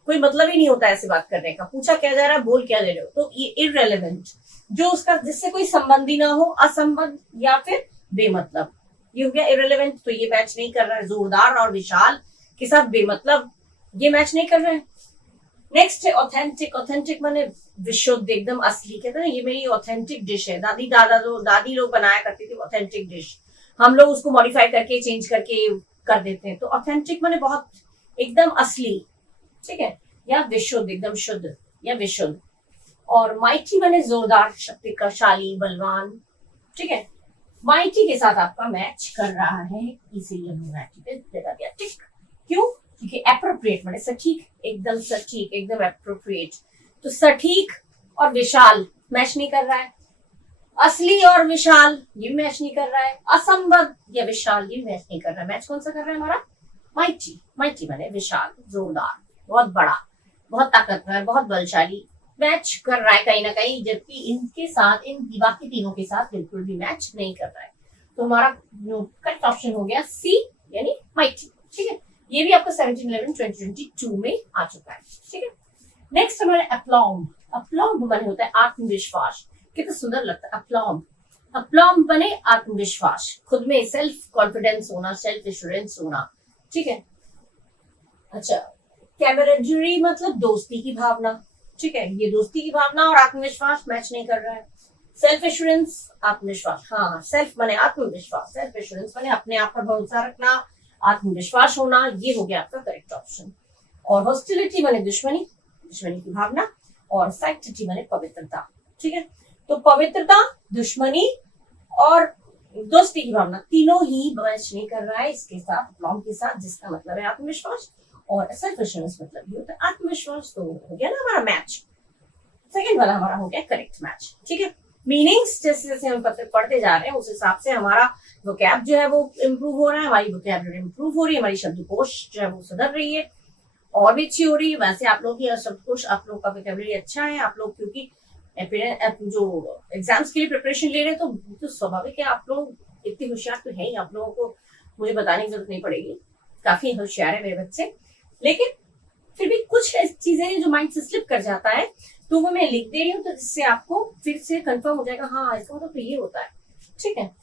कोई मतलब ही नहीं होता ऐसे बात करने का, पूछा क्या जा रहा है, बोल क्या दे रहे हो, तो ये इररेलेवेंट, जो उसका जिससे कोई संबंध ही ना हो, असंबद्ध या फिर बेमतलब, ये हो गया इररेलेवेंट। तो ये मैच नहीं कर रहा है, जोरदार और विशाल के साथ बेमतलब, ये मैच नहीं कर रहे हैं। नेक्स्ट है ऑथेंटिक। ऑथेंटिक माने विशुद्ध, एकदम असली। कहते हैं ये मेरी ऑथेंटिक डिश है, दादी लोग बनाया करती थी ऑथेंटिक डिश, हम लोग उसको मॉडिफाई करके चेंज करके कर देते हैं। तो ऑथेंटिक माने बहुत एकदम असली, ठीक है, या विशुद्ध, एकदम शुद्ध या विशुद्ध। और माइटी माने जोरदार, शक्तिशाली, बलवान, ठीक है, माइटी के साथ आपका मैच कर रहा है, इसीलिए हमने माइटी पे लगा दिया टिक। क्यों, क्योंकि एप्रोप्रिएट माने सटीक, एकदम सटीक, एकदम एप्रोप्रिएट, तो सटीक और विशाल मैच नहीं कर रहा है, असली और विशाल ये मैच नहीं कर रहा है, असंबद्ध या विशाल ये मैच नहीं कर रहा है। मैच कौन सा कर रहा है हमारा, माइटी। माइटी माने विशाल, जोरदार, बहुत बड़ा, बहुत ताकतवर, बहुत बलशाली, मैच कर रहा है कहीं ना कहीं, जबकि इनके साथ, इन बाकी तीनों के साथ बिल्कुल भी मैच नहीं कर रहा है। तो हमारा करेक्ट ऑप्शन हो गया सी, यानी माइटी, ठीक है। ये भी आपका 17, 11, 2022 में आ चुका है, ठीक है। नेक्स्ट हमारा अप्लॉम। अप्लॉम बने होता है आत्मविश्वास, कितना सुंदर लगता है अप्लॉम। अप्लॉम बने आत्मविश्वास, खुद में सेल्फ कॉन्फिडेंस होना, सेल्फ एश्योरेंस होना, ठीक है। अच्छा, कैमरेजरी मतलब दोस्ती की भावना, ठीक है, ये दोस्ती की भावना और आत्मविश्वास मैच नहीं कर रहा है। सेल्फ एश्योरेंस, आत्मविश्वास, हाँ, सेल्फ बने आत्मविश्वास, सेल्फ एश्योरेंस बने अपने आप पर भरोसा रखना, आत्मविश्वास होना, ये हो गया आपका करेक्ट ऑप्शन। और हॉस्टिलिटी बने दुश्मनी, दुश्मनी की भावना, और सैंक्टिटी बने पवित्रता, ठीक है। तो पवित्रता, दुश्मनी और दोस्ती की भावना, तीनों ही मैच नहीं कर रहा है इसके साथ, अप्लॉम के साथ, जिसका मतलब है आत्मविश्वास। और सेल्फ एश्योरेंस मतलब ये होता है आत्मविश्वास। तो हो गया ना हमारा मैच, सेकंड वाला हमारा हो गया करेक्ट मैच। ठीक है, मीनिंग्स जैसे जैसे हम पढ़ते जा रहे हैं उस हिसाब से हमारा वोकैब जो है वो इम्प्रूव हो रहा है, हमारी वोकैबुलरी इम्प्रूव हो रही है, हमारी शब्दकोश जो है वो सुधर रही है और भी अच्छी हो रही है। वैसे आप लोग की शब्दकोश, आप लोग का वोकैबुलरी अच्छा है, आप लोग क्योंकि जो एग्जाम्स के लिए प्रिपरेशन ले रहे हैं तो स्वाभाविक है आप लोग इतने होशियार तो है ही, आप लोगों को मुझे बताने की जरूरत नहीं पड़ेगी, काफी होशियार है मेरे बच्चे। लेकिन फिर भी कुछ चीजें हैं जो माइंड से स्लिप कर जाता है, तो वो मैं लिख दे रही हूँ, तो जिससे आपको फिर से कंफर्म हो जाएगा, हाँ इसका मतलब तो ये होता है। ठीक है,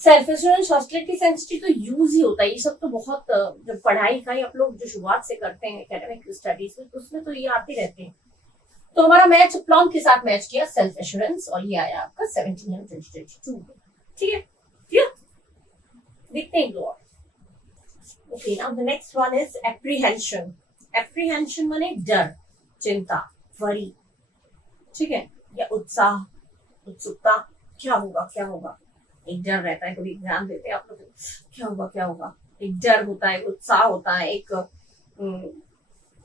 सेल्फ एश्योरेंस, हॉस्टिलिटी, सेंसिटिव तो यूज ही होता है, ये सब तो बहुत जब पढ़ाई का आप लोग जो शुरुआत से करते हैं एकेडमिक स्टडीज में, तो उसमें तो ये आते रहते हैं। तो हमारा मैच प्लॉन के साथ मैच किया सेल्फ एश्योरेंस और ये आया आपका 1722। ठीक है, क्लियर? देखते हैं और okay, now the next one is apprehension. Apprehension माने डर, चिंता, वरी। ठीक है, या उत्साह, उत्सुकता, क्या होगा क्या होगा, एक डर रहता है। कभी एग्जाम देते हैं आप लोग, क्या होगा क्या होगा, एक डर होता है, उत्साह होता है, एक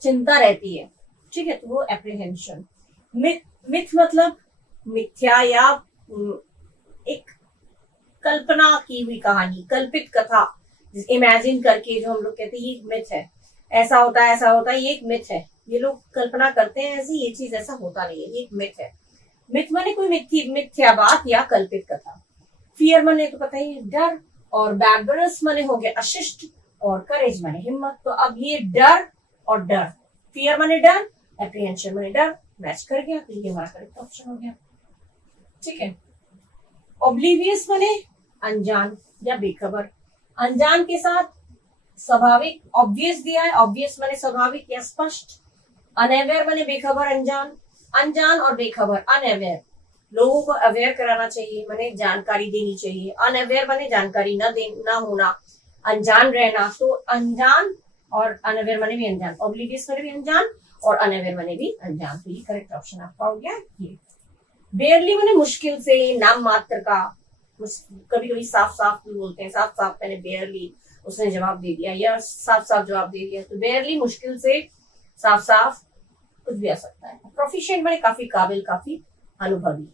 चिंता रहती है। ठीक है, तो वो एप्रीहेंशन। मिथ मतलब मिथ्या या एक कल्पना की हुई कहानी, कल्पित कथा, इमेजिन करके जो हम लोग कहते हैं ये मिथ है, ऐसा होता है ऐसा होता है, ये एक मिथ है, ये लोग कल्पना करते हैं ऐसी, ये चीज ऐसा होता नहीं है, ये एक मिथ है। मिथ माने कोई मिथ्या बात या कल्पित कथा। फियर माने तो पता ही, डर। और बैरबरस माने हो गया अशिष्ट, और करेज माने हिम्मत। तो अब ये डर और डर, फियर माने डर, एप्रीहेंशन माने डर, मैच कर गया, तो ये हमारा करेक्ट ऑप्शन हो गया। ठीक है, ऑब्लिवियस माने अनजान या बेखबर, अनजान के साथ स्वाभाविक, ऑब्वियस दिया है, ऑब्वियस माने स्वाभाविक या स्पष्ट। अनअवेयर माने बेखबर, अनजान, अनजान और बेखबर, अनअवेयर, लोगों को अवेयर कराना चाहिए, माने जानकारी देनी चाहिए। अनअवेयर माने जानकारी ना होना, अनजान रहना। तो अनजान और अनअवेयर माने भी अनजान, ऑब्लिवियस माने भी अनजान और अनअवेयर माने भी अनजान। तो ये करेक्ट ऑप्शन आपका हो गया ये। बेयरली माने मुश्किल से, नाम मात्र का, कभी कभी साफ साफ भी बोलते हैं, साफ साफ मैंने बेयरली, उसने जवाब दे दिया या साफ साफ जवाब दे दिया। तो बेयरली मुश्किल से, साफ साफ, कुछ भी आ सकता है। प्रोफिशिएंट माने काफी काबिल, काफी अनुभवी।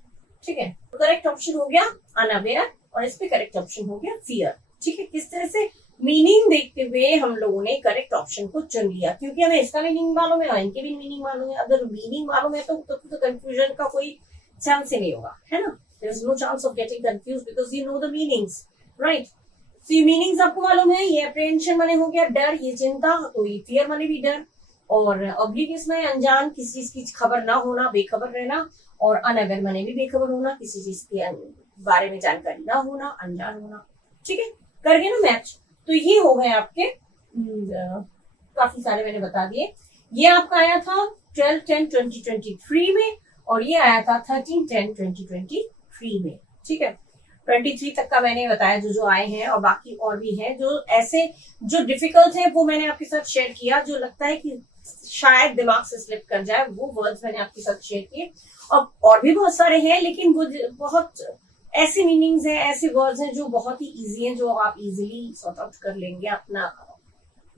ठीक है, तो करेक्ट ऑप्शन हो गया अनअवेयर और इस पे करेक्ट ऑप्शन हो गया फियर। ठीक है, किस तरह से मीनिंग देखते हुए हम लोगों ने करेक्ट ऑप्शन को चुन लिया, क्योंकि हमें इसका मीनिंग मालूम है, इनके भी मीनिंग मालूम है। अगर मीनिंग मालूम है तो कंफ्यूजन का कोई चांस ही नहीं होगा, है ना। There is no chance of getting confused because you know the meanings, right? So ये meanings आपको मालूम है। ये apprehension माने हो गया डर, ये चिंता, तो ये fear माने भी डर, और oblivious में अनजान, किसी चीज की खबर ना होना, बेखबर रहना, और unaware माने भी बेखबर होना, किसी चीज के बारे में जानकारी ना होना, अनजान होना। ठीक है, कर गए ना मैच। तो ये हो गए आपके काफी सारे मैंने बता दिए। ये आपका आया था 12/10/2023 में और ये आया था 13/10/2023 में। ठीक है, 23 तक का मैंने बताया जो जो आए हैं, और बाकी और भी हैं जो ऐसे जो डिफिकल्ट है वो मैंने आपके साथ शेयर किया, जो लगता है कि शायद दिमाग से स्लिप कर जाए, वो वर्ड्स मैंने आपके साथ शेयर किए। और भी बहुत सारे हैं, लेकिन वो बहुत ऐसे मीनिंग्स हैं, ऐसे वर्ड्स हैं जो बहुत ही इजी हैं, जो आप इजीली सॉर्ट आउट कर लेंगे, अपना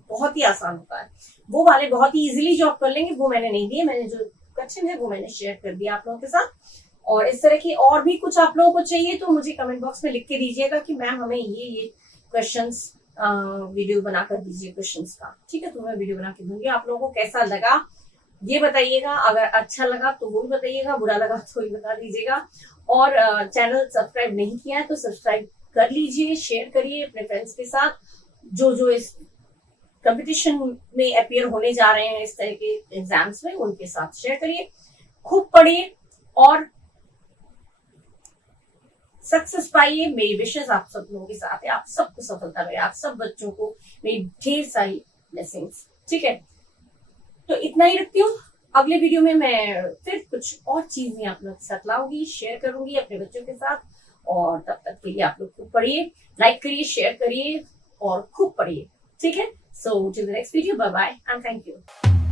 बहुत ही आसान होता है, वो वाले बहुत ही इजीली जो आप कर लेंगे, वो मैंने नहीं दिए। मैंने जो कठिन है वो मैंने शेयर कर दिया आप लोगों के साथ। और इस तरह की और भी कुछ आप लोगों को चाहिए तो मुझे कमेंट बॉक्स में लिख के दीजिएगा कि मैम हमें ये क्वेश्चंस वीडियो बनाकर दीजिए क्वेश्चंस का। ठीक है, तो मैं वीडियो बना के दूंगी। आप लोगों को कैसा लगा ये बताइएगा, अगर अच्छा लगा तो वो भी बताइएगा, बुरा लगा तो भी बता दीजिएगा। और चैनल सब्सक्राइब नहीं किया है तो सब्सक्राइब कर लीजिए, शेयर करिए अपने फ्रेंड्स के साथ जो इस कंपटीशन में अपीयर होने जा रहे हैं, इस तरह के एग्जाम्स में, उनके साथ शेयर करिए। खूब पढ़िए और सक्सेस पाइए। मेरी विशेष आप सब लोगों के साथ है, आप सबको सफलता मिले, आप सब बच्चों को मेरी ढेर सारी ब्लेसिंग्स। ठीक है, तो इतना ही रखती हूँ। अगले वीडियो में मैं फिर कुछ और चीजें आप लोगों के साथ लाऊंगी, शेयर करूंगी अपने बच्चों के साथ। और तब तक के लिए आप लोग खूब पढ़िए, लाइक करिए, शेयर करिए और खूब पढ़िए। ठीक है, so till the next video, bye bye and thank you.